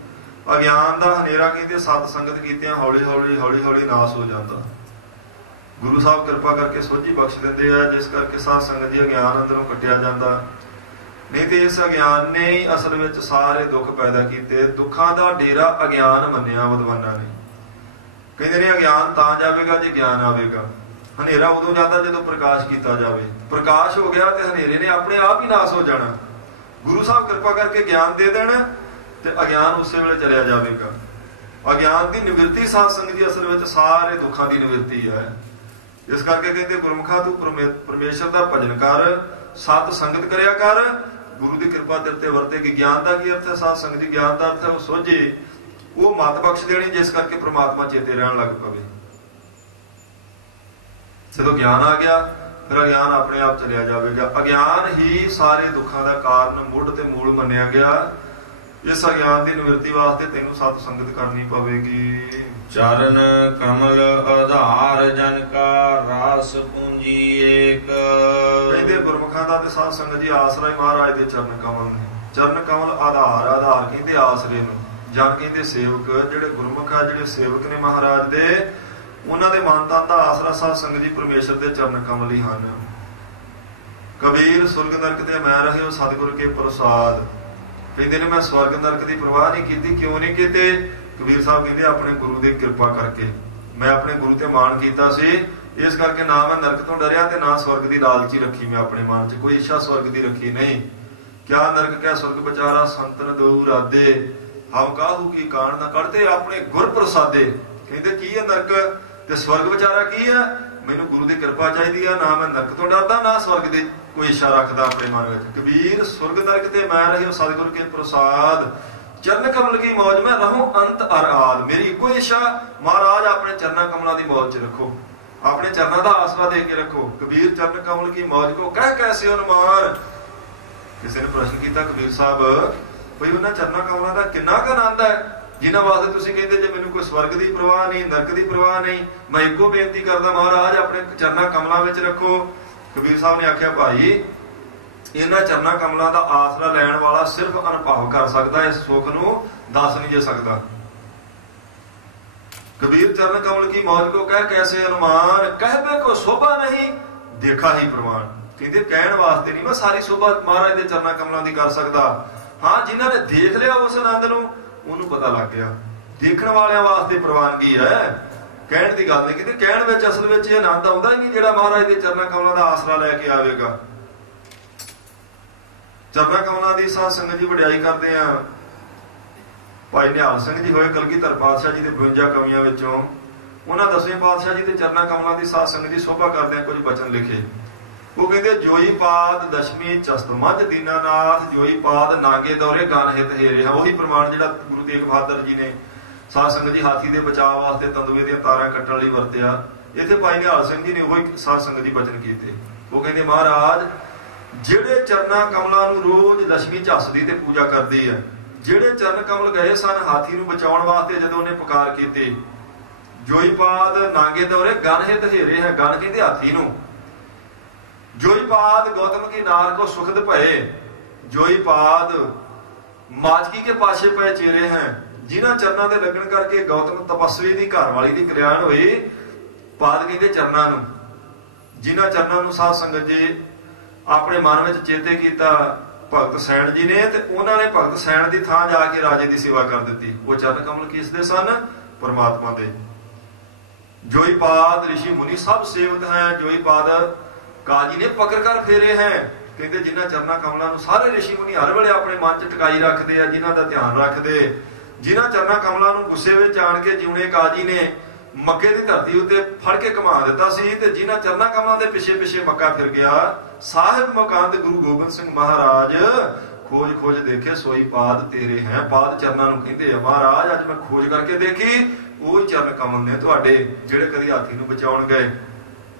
ਅਗਿਆਨ ਦਾ ਹਨੇਰਾ ਕਹਿੰਦੇ ਸਤ ਸੰਗਤ ਕੀਤਿਆਂ ਹੌਲੀ ਹੌਲੀ ਹੌਲੀ ਹੌਲੀ ਨਾਸ ਹੋ ਜਾਂਦਾ। ਗੁਰੂ ਸਾਹਿਬ ਕਿਰਪਾ ਕਰਕੇ ਸੋਝੀ ਬਖਸ਼ ਦਿੰਦੇ ਆ, ਜਿਸ ਕਰਕੇ ਸਾਧ ਸੰਗਤ ਜੀ ਅਗਿਆਨ ਅੰਦਰੋਂ ਕੱਟਿਆ ਜਾਂਦਾ। ਨਹੀਂ ਤੇ ਇਸ ਅਗਿਆਨ ਨੇ ਹੀ ਅਸਲ ਵਿੱਚ ਸਾਰੇ ਦੁੱਖ ਪੈਦਾ ਕੀਤੇ। ਦੁੱਖਾਂ ਦਾ ਡੇਰਾ ਅਗਿਆਨ ਮੰਨਿਆ ਵਿਦਵਾਨਾਂ ਨੇ। ਕਹਿੰਦੇ ਨੇ ਅਗਿਆਨ ਤਾਂ ਜਾਵੇਗਾ ਜੇ ਗਿਆਨ ਆਵੇਗਾ। ਹਨੇਰਾ ਉਦੋਂ ਜਾਂਦਾ ਜਦੋਂ ਪ੍ਰਕਾਸ਼ ਕੀਤਾ ਜਾਵੇ। ਪ੍ਰਕਾਸ਼ ਹੋ ਗਿਆ ਤੇ ਹਨੇਰੇ ਨੇ ਆਪਣੇ ਆਪ ਹੀ ਨਾਸ ਹੋ ਜਾਣਾ। ਗੁਰੂ ਸਾਹਿਬ ਕਿਰਪਾ ਕਰਕੇ ਗਿਆਨ ਦੇ ਦੇਣ ਤੇ ਅਗਿਆਨ ਉਸੇ ਵੇਲੇ ਚਲਿਆ ਜਾਵੇਗਾ। ਅਗਿਆਨ ਦੀ ਨਿਵਰਤੀ ਸਾਧ ਸੰਗਤ ਜੀ ਅਸਲ ਵਿੱਚ ਸਾਰੇ ਦੁੱਖਾਂ ਦੀ ਨਿਵਰਤੀ ਹੈ। ਇਸ ਕਰਕੇ ਕਹਿੰਦੇ ਗੁਰਮੁਖਾ ਤੂੰ ਪਰਮੇਸ਼ਰ ਦਾ ਭਜਨ ਕਰ, ਸਤ ਸੰਗਤ ਕਰਿਆ ਕਰ, ਗੁਰੂ ਦੀ ਕਿਰਪਾ ਤੇਰੇ ਤੇ ਵਰਤੇਗੀ। ਗਿਆਨ ਦਾ ਕੀ ਅਰਥ ਹੈ? ਸਾਧ ਸੰਗਤ ਦੀ ਗਿਆਨ ਦਾ ਅਰਥ ਹੈ ਉਹ ਸੋਝੇ, ਉਹ ਮਤ ਬਖਸ਼ ਦੇਣੀ ਜਿਸ ਕਰਕੇ ਪ੍ਰਮਾਤਮਾ ਚੇਤੇ ਰਹਿਣ ਲੱਗ ਪਵੇ। ਜਦੋਂ ਗਿਆਨ ਆ ਗਿਆ ਫਿਰ ਅਗਿਆਨ ਆਪਣੇ ਆਪ ਚਲਿਆ ਜਾਵੇਗਾ। ਅਗਿਆਨ ਹੀ ਸਾਰੇ ਦੁੱਖਾਂ ਦਾ ਕਾਰਨ, ਮੁੱਢ ਤੇ ਮੂਲ ਮੰਨਿਆ ਗਿਆ। ਇਸ ਅਗਿਆਨ ਦੀ ਨਿਵਰਤੀ ਵਾਸਤੇ ਤੈਨੂੰ ਸਤ ਸੰਗਤ ਕਰਨੀ ਪਵੇਗੀ। ਚਰਨ ਕਮਲ ਆਧਾਰ ਜਨ ਕਾ ਰਾਸ ਪੂੰਜੀ ਏਕ। ਕਹਿੰਦੇ ਗੁਰਮੁਖਾਂ ਦਾ ਤੇ ਸਾਧ ਸੰਗਤ ਜੀ ਆਸਰਾ ਹੀ ਮਹਾਰਾਜ ਦੇ ਚਰਨ ਕਮਲ ਨੇ। ਚਰਨ ਕਮਲ ਆਧਾਰ, ਆਧਾਰ ਕਹਿੰਦੇ ਆਸਰੇ ਨੂੰ, ਜਨ ਕਹਿੰਦੇ ਸੇਵਕ। ਜਿਹੜੇ ਗੁਰਮੁਖ ਆ, ਜਿਹੜੇ ਸੇਵਕ ਨੇ ਮਹਾਰਾਜ ਦੇ, ਉਹਨਾਂ ਦੇ ਮਨ ਤਨ ਦਾ ਆਸਰਾ ਸਾਧ ਸੰਗਤ ਜੀ ਪਰਮੇਸ਼ਰ ਦੇ ਚਰਨ ਕਮਲ ਹੀ ਹਨ। ਕਬੀਰ ਸੁਰਗ ਨਰਕ ਤੇ ਮੈਂ ਰਹੇ ਹੋ ਸਤਿਗੁਰ ਕੇ ਪ੍ਰਸਾਦ। ਕਹਿੰਦੇ ਨੇ ਮੈਂ ਸਵਰਗ ਨਰਕ ਦੀ ਪਰਵਾਹ ਨਹੀਂ ਕੀਤੀ। ਕਿਉਂ ਨਹੀਂ ਕੀਤੇ? ਕਬੀਰ ਸਾਹਿਬ ਕਹਿੰਦੇ ਆਪਣੇ ਗੁਰੂ ਦੀ ਕਿਰਪਾ ਕਰਕੇ। ਮੈਂ ਆਪਣੇ ਗੁਰੂ ਤੇ ਮਾਣ ਕੀਤਾ ਸੀ, ਇਸ ਕਰਕੇ ਨਾ ਮੈਂ ਨਰਕ ਤੋਂ ਡਰਿਆ ਤੇ ਨਾ ਸਵਰਗ ਦੀ ਲਾਲਚੀ ਰੱਖੀ ਮੈਂ ਆਪਣੇ ਮਨ 'ਚ, ਕੋਈ ਇੱਛਾ ਸਵਰਗ ਦੀ ਰੱਖੀ ਨਹੀਂ। ਕਿਆ ਨਰਕ ਕਹਿ ਸਵਰਗ ਵਿਚਾਰਾ ਸੰਤਨ ਦੂਰ ਆਦੇ, ਹਮ ਕਾਹੂ ਕੀ ਕਾਣ ਨਾ ਕੱਢਦੇ ਆਪਣੇ ਗੁਰ ਪ੍ਰਸਾਦੇ। ਕਹਿੰਦੇ ਕੀ ਹੈ ਨਰਕ ਤੇ ਸਵਰਗ ਵਿਚਾਰਾ ਕੀ ਹੈ? ਮੈਨੂੰ ਗੁਰੂ ਦੀ ਕਿਰਪਾ ਚਾਹੀਦੀ ਆ, ਨਾ ਮੈਂ ਨਰਕ ਤੋਂ ਡਰਦਾ ਨਾ ਸਵਰਗ ਦੀ ਕੋਈ ਇੱਛਾ ਰੱਖਦਾ ਆਪਣੇ ਮਨ ਵਿੱਚ। ਕਬੀਰ ਸੁਰਗ ਨਰਕ ਤੇ ਮੈਂ ਰਹਿਓ ਸਤਿਗੁਰ ਕੇ ਪ੍ਰਸਾਦ, ਚਰਨ ਕਮਲ ਕੀ ਮੌਜ ਮੈਂ ਰਹੂੰ ਅੰਤ ਅਰ ਆਦ। ਮੇਰੀ ਇੱਕੋ ਇੱਛਾ ਮਹਾਰਾਜ ਆਪਣੇ ਚਰਨਾਂ ਕਮਲਾਂ ਦੀ ਮੌਜ 'ਚ ਰੱਖੋ, ਆਪਣੇ ਚਰਨਾਂ ਦਾ ਆਸਰਾ ਦੇ ਕੇ ਰੱਖੋ। ਕਬੀਰ ਚਰਨ ਕਮਲ ਕੀ ਮੌਜ ਕੋ ਕਹਿ ਕੈਸੇ ਅਨੁਮਾਨ। ਕਿਸੇ ਨੇ ਪ੍ਰਸ਼ਨ ਕੀਤਾ ਕਬੀਰ ਸਾਹਿਬ ਕੋਈ ਉਹਨਾਂ ਚਰਨਾਂ ਕਮਲਾਂ ਦਾ ਕਿੰਨਾ ਕੁ ਆਨੰਦ ਹੈ ਜਿਨ੍ਹਾਂ ਵਾਸਤੇ ਤੁਸੀਂ ਕਹਿੰਦੇ ਜੇ ਮੈਨੂੰ ਕੋਈ ਸਵਰਗ ਦੀ ਪ੍ਰਵਾਹ ਨਹੀਂ, ਨਰਕ ਦੀ ਪ੍ਰਵਾਹ ਨਹੀਂ, ਮੈਂ ਇੱਕੋ ਬੇਨਤੀ ਕਰਦਾ ਮਹਾਰਾਜ ਆਪਣੇ ਚਰਨਾਂ ਕਮਲਾਂ ਵਿੱਚ ਰੱਖੋ। ਕਬੀਰ ਸਾਹਿਬ ਨੇ ਆਖਿਆ ਭਾਈ ਇਹਨਾਂ ਚਰਨਾਂ ਕਮਲਾਂ ਦਾ ਆਸਰਾ ਲੈਣ ਵਾਲਾ ਸਿਰਫ ਅਨੁਭਵ ਕਰ ਸਕਦਾ, ਇਸ ਸੁੱਖ ਨੂੰ ਦੱਸ ਨਹੀਂ ਜੇ ਸਕਦਾ। ਕਬੀਰ ਚਰਨ ਕਮਲ ਕੀ ਮੌਜ ਕੋ ਕਹਿ ਕੈਸੇ ਅਨੁਮਾਨ, ਕਹਿਬੇ ਕੋ ਸ਼ੋਭਾ ਨਹੀਂ ਦੇਖਾ ਹੀ ਪ੍ਰਮਾਣ। ਕਹਿੰਦੇ ਕਹਿਣ ਵਾਸਤੇ ਨਹੀਂ ਮੈਂ ਸਾਰੀ ਸ਼ੋਭਾ ਮਹਾਰਾਜ ਦੇ ਚਰਨਾਂ ਕਮਲਾਂ ਦੀ ਕਰ ਸਕਦਾ, ਹਾਂ ਜਿਨ੍ਹਾਂ ਨੇ ਦੇਖ ਲਿਆ ਉਸ ਆਨੰਦ ਨੂੰ ਉਹਨੂੰ ਪਤਾ ਲੱਗ ਗਿਆ। ਦੇਖਣ ਵਾਲਿਆਂ ਵਾਸਤੇ ਪ੍ਰਵਾਨਗੀ ਹੈ, ਕਹਿਣ ਦੀ ਗੱਲ ਨਹੀਂ। ਕਹਿੰਦੇ ਕਹਿਣ ਵਿੱਚ ਅਸਲ ਵਿੱਚ ਇਹ ਆਨੰਦ ਆਉਂਦਾ ਹੀ ਨਹੀਂ ਜਿਹੜਾ ਮਹਾਰਾਜ ਦੇ ਚਰਨਾਂ ਕਮਲਾਂ ਦਾ ਆਸਰਾ ਲੈ ਕੇ ਆਵੇਗਾ। ਚਰਨਾਂ ਕਮਲਾਂ ਦੀ ਸਾਧ ਸੰਗਤ ਜੀ ਵਡਿਆਈ ਕਰਦੇ ਆ। ਭਾਈ ਨਿਹਾਲ ਸਿੰਘ ਜੀ ਹੋਏ ਕਲਗੀਧਰ ਪਾਤਸ਼ਾਹ ਜੀ ਦੇ 52 ਕਵੀਆਂ ਵਿੱਚੋਂ, ਉਹਨਾਂ 10ਵੇਂ ਪਾਤਸ਼ਾਹ ਜੀ ਦੇ ਚਰਨਾਂ ਕਮਲਾਂ ਦੀ ਸਾਧ ਸੰਗਤ ਦੀ ਸ਼ੋਭਾ ਕਰਦੇ ਆ ਕੁਝ ਬਚਨ ਲਿਖੇ। ਉਹ ਕਹਿੰਦੇ ਜੋਈ ਪਾਦ ਦਸ਼ਮੀ ਚਸਤ ਮੱਝ ਦੀਨਾਨਾਥ, ਜੋਈ ਪਾਦ ਨਾਗੇ ਦੌਰੇ ਗਨ ਹਿਤ ਹੇਰੇ। ਉਹੀ ਪ੍ਰਮਾਣ ਜਿਹੜਾ ਗੁਰੂ ਤੇਗ ਬਹਾਦਰ ਜੀ ਨੇ ਸਾਧ ਸੰਗਤ ਜੀ ਹਾਥੀ ਦੇ ਬਚਾਅ ਵਾਸਤੇ ਤੰਦੂਏ ਦੀਆਂ ਤਾਰਾਂ ਕੱਟਣ ਲਈ ਵਰਤਿਆ। ਇੱਥੇ ਭਾਈ ਨਿਹਾਲ ਸਿੰਘ ਜੀ ਨੇ ਉਹੀ ਸਾਧ ਸੰਗਤ ਜੀ ਬਚਨ ਕੀਤੇ। ਉਹ ਕਹਿੰਦੇ ਮਹਾਰਾਜ ਜਿਹੜੇ ਚਰਨਾਂ ਕਮਲਾਂ ਨੂੰ ਰੋਜ਼ ਲక్ష్ਮੀ ਝੱਸਦੀ ਤੇ ਪੂਜਾ ਕਰਦੀ ਹੈ, ਜਿਹੜੇ ਚਰਨ ਕਮਲ ਗਏ ਸਨ ਹਾਥੀ ਨੂੰ ਬਚਾਉਣ ਵਾਸਤੇ ਜਦੋਂ ਉਹਨੇ ਪੁਕਾਰ ਕੀਤੀ, ਜੋਈ ਪਾਦ ਨਾਗੇ ਦੌਰੇ ਗਨ ਹਿਤ ਹੇਰੇ ਹੈ। ਗਨ ਕਹਿੰਦੇ ਹਾਥੀ ਨੂੰ। ਜੋਈ ਪਾਦ ਗੌਤਮ ਕੀ ਨਾਰ ਕੋ ਸੁਖਦ ਭਏ, ਜੋਈ ਪਾਦ ਮਾਜਕੀ ਕੇ ਪਾਛੇ ਪਏ ਚੇਰੇ ਹੈ। ਜਿਨ੍ਹਾਂ ਚਰਨਾਂ ਦੇ ਲੱਗਣ ਕਰਕੇ ਗੌਤਮ ਤਪਸਵੀ ਦੀ ਘਰ ਵਾਲੀ ਦੀ ਕਲਿਆਣ ਹੋਈ। ਪਾਦ ਕਹਿੰਦੇ ਚਰਨਾਂ ਨੂੰ, ਜਿਨ੍ਹਾਂ ਚਰਨਾਂ ਨੂੰ ਸਾਧ ਸੰਗਤ ਜੀ ਆਪਣੇ ਮਨ ਵਿੱਚ ਚੇਤੇ ਕੀਤਾ ਭਗਤ ਸੈਣ ਜੀ ਨੇ, ਤੇ ਉਹਨਾਂ ਨੇ ਭਗਤ ਸੈਣ ਦੀ ਥਾਂ ਜਾ ਕੇ ਰਾਜੇ ਦੀ ਸੇਵਾ ਕਰ ਦਿੱਤੀ। ਉਹ ਚਰਨ ਕਮਲ ਕਿਸ ਦੇ ਸਨ? ਪਰਮਾਤਮਾ ਦੇ। ਜੋਈ ਪਾਦ ਰਿਸ਼ੀ ਮੁਨੀ ਸਭ ਸੇਵਤ ਹੈ, ਜੋਈ ਪਾਦ ਕਾਜੀ ਨੇ ਪਕੜ ਕਰ ਫੇਰੇ ਹੈ। ਕਹਿੰਦੇ ਜਿਨ੍ਹਾਂ ਚਰਨਾਂ ਕਮਲਾਂ ਨੂੰ ਸਾਰੇ ਰਿਸ਼ੀ ਮੁਨੀ ਹਰ ਵੇਲੇ ਆਪਣੇ ਮਨ 'ਚ ਟਿਕਾਈ ਰੱਖਦੇ ਆ, ਜਿਨ੍ਹਾਂ ਦਾ ਧਿਆਨ ਰੱਖਦੇ, ਜਿਨ੍ਹਾਂ ਚਰਨਾਂ ਕਮਲਾਂ ਨੂੰ ਗੁੱਸੇ ਵਿੱਚ ਆਣ ਕੇ ਜਿਉਣੇ ਕਾਜੀ ਨੇ ਮੱਕੇ ਦੀ ਧਰਤੀ ਉੱਤੇ ਫੜ ਕੇ ਘੁਮਾ ਦਿੱਤਾ ਸੀ, ਤੇ ਜਿਨ੍ਹਾਂ ਚਰਨਾਂ ਕਮਲਾਂ ਦੇ ਪਿੱਛੇ ਪਿੱਛੇ ਮੱਕਾ ਫਿਰ ਗਿਆ। ਸਾਹਿਬ ਮਕਾਨ ਦੇ ਗੁਰੂ ਗੋਬਿੰਦ ਸਿੰਘ ਮਹਾਰਾਜ ਖੋਜ ਖੋਜ ਦੇਖੇ ਸੋਈ ਪਾਦ ਤੇਰੇ ਹੈ। ਪਾਦ ਚਰਨਾਂ ਨੂੰ ਕਹਿੰਦੇ ਆ ਮਹਾਰਾਜ ਅੱਜ ਮੈਂ ਖੋਜ ਕਰਕੇ ਦੇਖੀ, ਉਹ ਚਰਨ ਕਮਲ ਨੇ ਤੁਹਾਡੇ ਜਿਹੜੇ ਕਦੀ ਹਾਥੀ ਨੂੰ ਬਚਾਉਣ ਗਏ,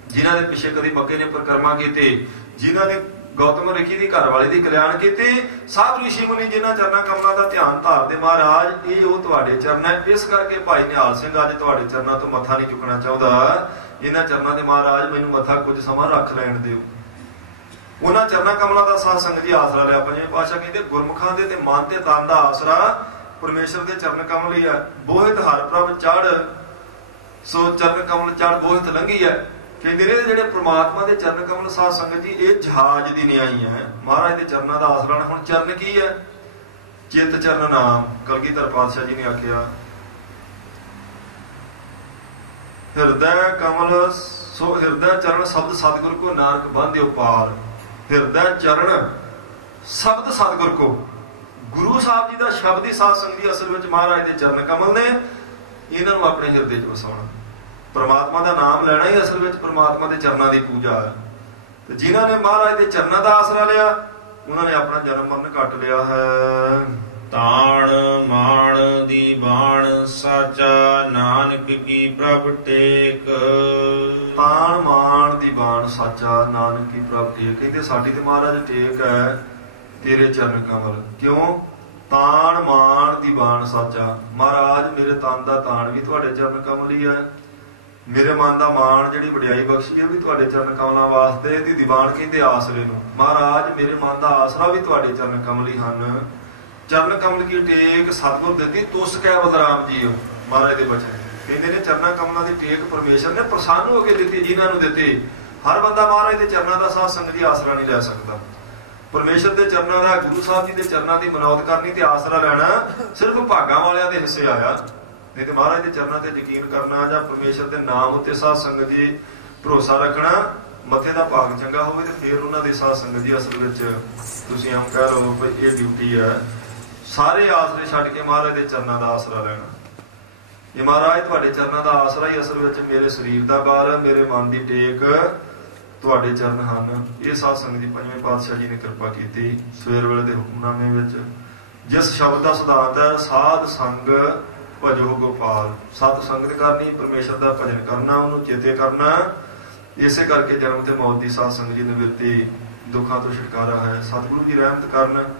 ਜਿਨ੍ਹਾਂ ਦੇ ਪਿੱਛੇ ਕਦੀ ਮੱਕੇ ਨੇ ਪਰਿਕਰਮਾ ਕੀਤੀ, ਜਿਨ੍ਹਾਂ ਨੇ ਗੌਤਮ ਰਿਸ਼ੀ ਦੀ ਘਰ ਵਾਲੇ ਦੀ ਕਲਿਆਣ ਕੀਤੀ। ਸਭ ਰਿਸ਼ੀ ਮੁਨੀ ਜਿਨ੍ਹਾਂ ਚਰਨਾਂ ਕਮਲਾਂ ਦਾ ਧਿਆਨ ਧਾਰਦੇ ਮਹਾਰਾਜ, ਇਹ ਉਹ ਤੁਹਾਡੇ ਚਰਨ ਹੈ। ਇਸ ਕਰਕੇ ਭਾਈ ਨਿਹਾਲ ਸਿੰਘ ਅੱਜ ਤੁਹਾਡੇ ਚਰਨਾਂ ਤੋਂ ਮੱਥਾ ਨਹੀਂ ਚੁੱਕਣਾ ਚਾਹੁੰਦਾ। ਇਹਨਾਂ ਚਰਨਾਂ ਦੇ ਮਹਾਰਾਜ ਮੈਨੂੰ ਮੱਥਾ ਕੁਝ ਸਮਾਂ ਰੱਖ ਲੈਣ ਦਿਓ। ਉਹਨਾਂ ਚਰਨਾਂ ਕਮਲਾਂ ਦਾ ਸਾਧ ਸੰਗਤ ਜੀ ਆਸਰਾ ਲਿਆ। ਪੰਜਵੇਂ ਪਾਤਸ਼ਾਹ ਕਹਿੰਦੇ ਗੁਰਮੁਖਾਂ ਦੇ ਤੇ ਮਨ ਤੇ ਤਨ ਦਾ ਆਸਰਾ ਪਰਮੇਸ਼ਰ ਦੇ ਚਰਨ ਕਮਲ ਹੀ ਹੈ। ਬੋਹਿਤ ਹਰ ਪ੍ਰਭ ਚੜ ਸੋ ਚਰਨ ਕਮਲ ਚੜ ਬੋਹਿਤ ਲੰਘੀ ਹੈ। ਕਹਿੰਦੇ ਨੇ ਜਿਹੜੇ ਪ੍ਰਮਾਤਮਾ ਦੇ ਚਰਨ ਕਮਲ ਸਾਧ ਸੰਗਤ ਜੀ ਇਹ ਜਹਾਜ਼ ਦੀ ਨਿਆਈ ਹੈ। ਮਹਾਰਾਜ ਦੇ ਚਰਨਾਂ ਦਾ ਆਸਰਾ। ਹੁਣ ਚਰਨ ਕੀ ਹੈ? ਚਿੱਤ ਚਰਨ ਨਾਮ। ਕਲਗੀਧਰ ਪਾਤਸ਼ਾਹ ਜੀ ਨੇ ਆਖਿਆ ਹਿਰਦੈ ਕਮਲ ਸੋ ਹਿਰਦੈ ਚਰਨ ਸ਼ਬਦ ਸਤਿਗੁਰ ਕੋ ਨਾਨਕ ਬੰਧਿਓ ਪਾਰ। ਹਿਰਦੈ ਚਰਨ ਸ਼ਬਦ ਸਤਿਗੁਰ ਕੋ, ਗੁਰੂ ਸਾਹਿਬ ਜੀ ਦਾ ਸ਼ਬਦ ਹੀ ਸਾਧ ਸੰਗਤ ਦੀ ਅਸਲ ਵਿੱਚ ਮਹਾਰਾਜ ਦੇ ਚਰਨ ਕਮਲ ਨੇ। ਇਹਨਾਂ ਨੂੰ ਆਪਣੇ ਹਿਰਦੇ 'ਚ ਵਸਾਉਣਾ, ਪਰਮਾਤਮਾ ਦਾ ਨਾਮ ਲੈਣਾ ਹੀ ਅਸਲ ਵਿੱਚ ਪਰਮਾਤਮਾ ਦੇ ਚਰਨਾਂ ਦੀ ਪੂਜਾ ਹੈ। ਤੇ ਜਿਨ੍ਹਾਂ ਨੇ ਮਹਾਰਾਜ ਦੇ ਚਰਨਾਂ ਦਾ ਆਸਰਾ ਲਿਆ ਉਹਨਾਂ ਨੇ ਆਪਣਾ ਜਨਮ ਮਰਨ ਕੱਟ ਲਿਆ ਹੈ। ਤਾਣ ਮਾਣ ਦੀ ਬਾਣ ਸਾਚਾ ਨਾਨਕ ਕੀ ਪ੍ਰਭ ਟੇਕ। ਤਾਣ ਮਾਣ ਦੀ ਬਾਣ ਸਾਚਾ ਨਾਨਕ ਕੀ ਪ੍ਰਭ ਟੇਕ। ਕਹਿੰਦੇ ਸਾਡੀ ਤੇ ਮਹਾਰਾਜ ਟੇਕ ਹੈ ਤੇਰੇ ਚਰਨ ਕਮਲ। ਕਿਉਂ? ਤਾਣ ਮਾਣ ਦੀ ਬਾਣ ਸਾਚਾ। ਮਹਾਰਾਜ ਮੇਰੇ ਤਨ ਦਾ ਤਾਣ ਵੀ ਤੁਹਾਡੇ ਚਰਨ ਕਮਲ ਹੀ ਹੈ, ਮੇਰੇ ਮਨ ਦਾ ਮਾਣ ਜਿਹੜੀ ਵਡਿਆਈ ਬਖਸ਼ੀ ਹੈ ਵੀ ਤੁਹਾਡੇ ਚਰਨ ਕਮਲਾਂ ਵਾਸਤੇ। ਇਹਦੀ ਦੀਵਾਨ ਕਹਿੰਦੇ ਆਸਰੇ ਨੂੰ। ਮਹਾਰਾਜ ਮੇਰੇ ਮਨ ਦਾ ਆਸਰਾ ਵੀ ਤੁਹਾਡੇ ਚਰਨ ਕਮਲ ਹੀ ਹਨ। ਚਰਨ ਕਮਲ ਕੀ ਟੇਕ ਸਤਿਗੁਰ ਦਿੱਤੀ ਤੁਸ ਕਹਿ ਬਲਰਾਮ ਜੀ। ਮਹਾਰਾਜ ਦੇ ਬਚਨ ਕਹਿੰਦੇ ਨੇ ਚਰਨਾਂ ਕਮਲਾਂ ਦੀ ਟੇਕ ਪਰਮੇਸ਼ਰ ਨੇ ਪ੍ਰਸੰਨ ਹੋ ਕੇ ਦਿੱਤੀ। ਜਿਨ੍ਹਾਂ ਨੂੰ ਦਿੱਤੀ ਹਰ ਬੰਦਾ ਮਹਾਰਾਜ ਦੇ ਚਰਨਾਂ ਦਾ ਸਾਧ ਸੰਗਤ ਦੀ ਆਸਰਾ ਨਹੀਂ ਲੈ ਸਕਦਾ। ਪਰਮੇਸ਼ਰ ਦੇ ਚਰਨਾਂ ਦਾ, ਗੁਰੂ ਸਾਹਿਬ ਜੀ ਦੇ ਚਰਨਾਂ ਦੀ ਮਨੌਤ ਕਰਨੀ ਤੇ ਆਸਰਾ ਲੈਣਾ ਸਿਰਫ ਭਾਗਾਂ ਵਾਲਿਆਂ ਦੇ ਹਿੱਸੇ ਆਇਆ। ਨਹੀਂ ਤੇ ਮਹਾਰਾਜ ਦੇ ਚਰਨਾਂ ਤੇ ਯਕੀਨ ਕਰਨਾ ਜਾਂ ਪਰਮੇਸ਼ਰ ਦੇ ਨਾਮ ਉੱਤੇ ਸਾਧ ਸੰਗਤ ਜੀ ਭਰੋਸਾ ਰੱਖਣਾ, ਮੱਥੇ ਦਾ ਭਾਗ ਚੰਗਾ ਹੋਵੇ ਤੇ ਫਿਰ ਉਹਨਾਂ ਦੀ ਸਾਧ ਸੰਗਤ ਜੀ ਅਸਲ ਵਿੱਚ ਤੁਸੀਂ ਐਂ ਕਹਿ ਲਓ ਵੀ ਇਹ ਡਿਊਟੀ ਹੈ, ਸਾਰੇ ਆਸਰੇ ਛੱਡ ਕੇ ਮਹਾਰਾਜ ਦੇ ਚਰਨਾਂ ਦਾ ਆਸਰਾ ਲੈਣਾ। ਇਹ ਮਹਾਰਾਜ ਤੁਹਾਡੇ ਚਰਨਾਂ ਦਾ ਆਸਰਾ ਹੀ ਅਸਲ ਵਿੱਚ ਮੇਰੇ ਸਰੀਰ ਦਾ ਭਾਰ ਹੈ, ਮੇਰੇ ਮਨ ਦੀ ਟੇਕ ਤੁਹਾਡੇ ਚਰਨ ਹਨ। ਇਹ ਸਾਧ ਸੰਗਤ ਜੀ ਪੰਜਵੇਂ ਪਾਤਸ਼ਾਹ ਜੀ ਨੇ ਕਿਰਪਾ ਕੀਤੀ ਸਵੇਰ ਵੇਲੇ ਦੇ ਹੁਕਮਨਾਮੇ ਵਿੱਚ, ਜਿਸ ਸ਼ਬਦ ਦਾ ਸਿਧਾਂਤ ਹੈ ਸਾਧ ਸੰਗ ਭਜੋ ਗੋਪਾਲ। ਸਤ ਸੰਗਤ ਕਰਨੀ, ਪਰਮੇਸ਼ਰ ਦਾ ਭਜਨ ਕਰਨਾ, ਉਹਨੂੰ ਚੇਤੇ ਕਰਨਾ। ਇਸੇ ਕਰਕੇ ਜਨਮ ਤੇ ਮੌਤ ਦੀ ਸਾਧ ਸੰਗਤ ਜੀ ਦੀ ਬਿਰਤੀ ਦੁੱਖਾਂ ਤੋਂ ਛੁਟਕਾਰਾ ਹੈ। ਸਤਿਗੁਰੂ ਦੀ ਰਹਿਮਤ ਕਰਨ,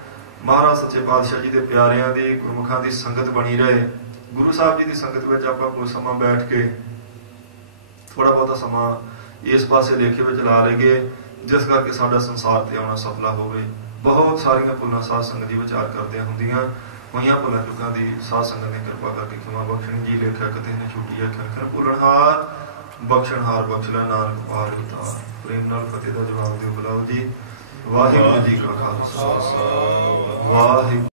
ਮਹਾਰਾਜ ਸੱਚੇ ਪਾਤਸ਼ਾਹ ਜੀ ਦੇ ਪਿਆਰਿਆਂ ਦੀ ਗੁਰਮੁਖਾਂ ਦੀ ਸੰਗਤ ਬਣੀ ਰਹੇ। ਗੁਰੂ ਸਾਹਿਬ ਜੀ ਦੀ ਸੰਗਤ ਵਿੱਚ ਆਪਾਂ ਕੋਈ ਸਮਾਂ ਬੈਠ ਕੇ ਥੋੜਾ ਬਹੁਤਾ ਸਮਾਂ ਇਸ ਪਾਸੇ ਲੇਖੇ ਵਿੱਚ ਲਾ ਲਈਏ, ਜਿਸ ਕਰਕੇ ਸਾਡਾ ਸੰਸਾਰ ਤੇ ਆਉਣਾ ਸਫਲਾ ਹੋਵੇ। ਬਹੁਤ ਸਾਰੀਆਂ ਭੁੱਲਾਂ ਸਾਧ ਸੰਗਤ ਦੀ ਵਿਚਾਰ ਕਰਦਿਆਂ ਹੁੰਦੀਆਂ ਹੋਈਆਂ ਭੁੱਲਾਂ ਚੁੱਕਾਂ ਦੀ ਸਾਧ ਸੰਗਤ ਨੇ ਕਿਰਪਾ ਕਰਕੇ ਖਿਮਾ ਬਖਸ਼ਣੀ। ਜੀ ਲੇਖਿਆ ਕਿਤੇ ਨੇ ਛੁੱਟੀ ਹੈ ਖਰ ਭੁੱਲਣਹਾਰ ਬਖਸ਼ਣਹਾਰ ਬਖਸ਼ ਲੈ ਨਾਨਕ ਪਾਰ ਉਤਾਰ। ਪ੍ਰੇਮ ਨਾਲ ਫਤਿਹ ਦਾ ਜਵਾਬ ਦਿਓ ਬੁਲਾਓ ਜੀ। ਵਾਹਿਗੁਰੂ ਜੀ ਕਾ ਖਾਲਸਾ ਵਾਹਿਗੁਰੂ।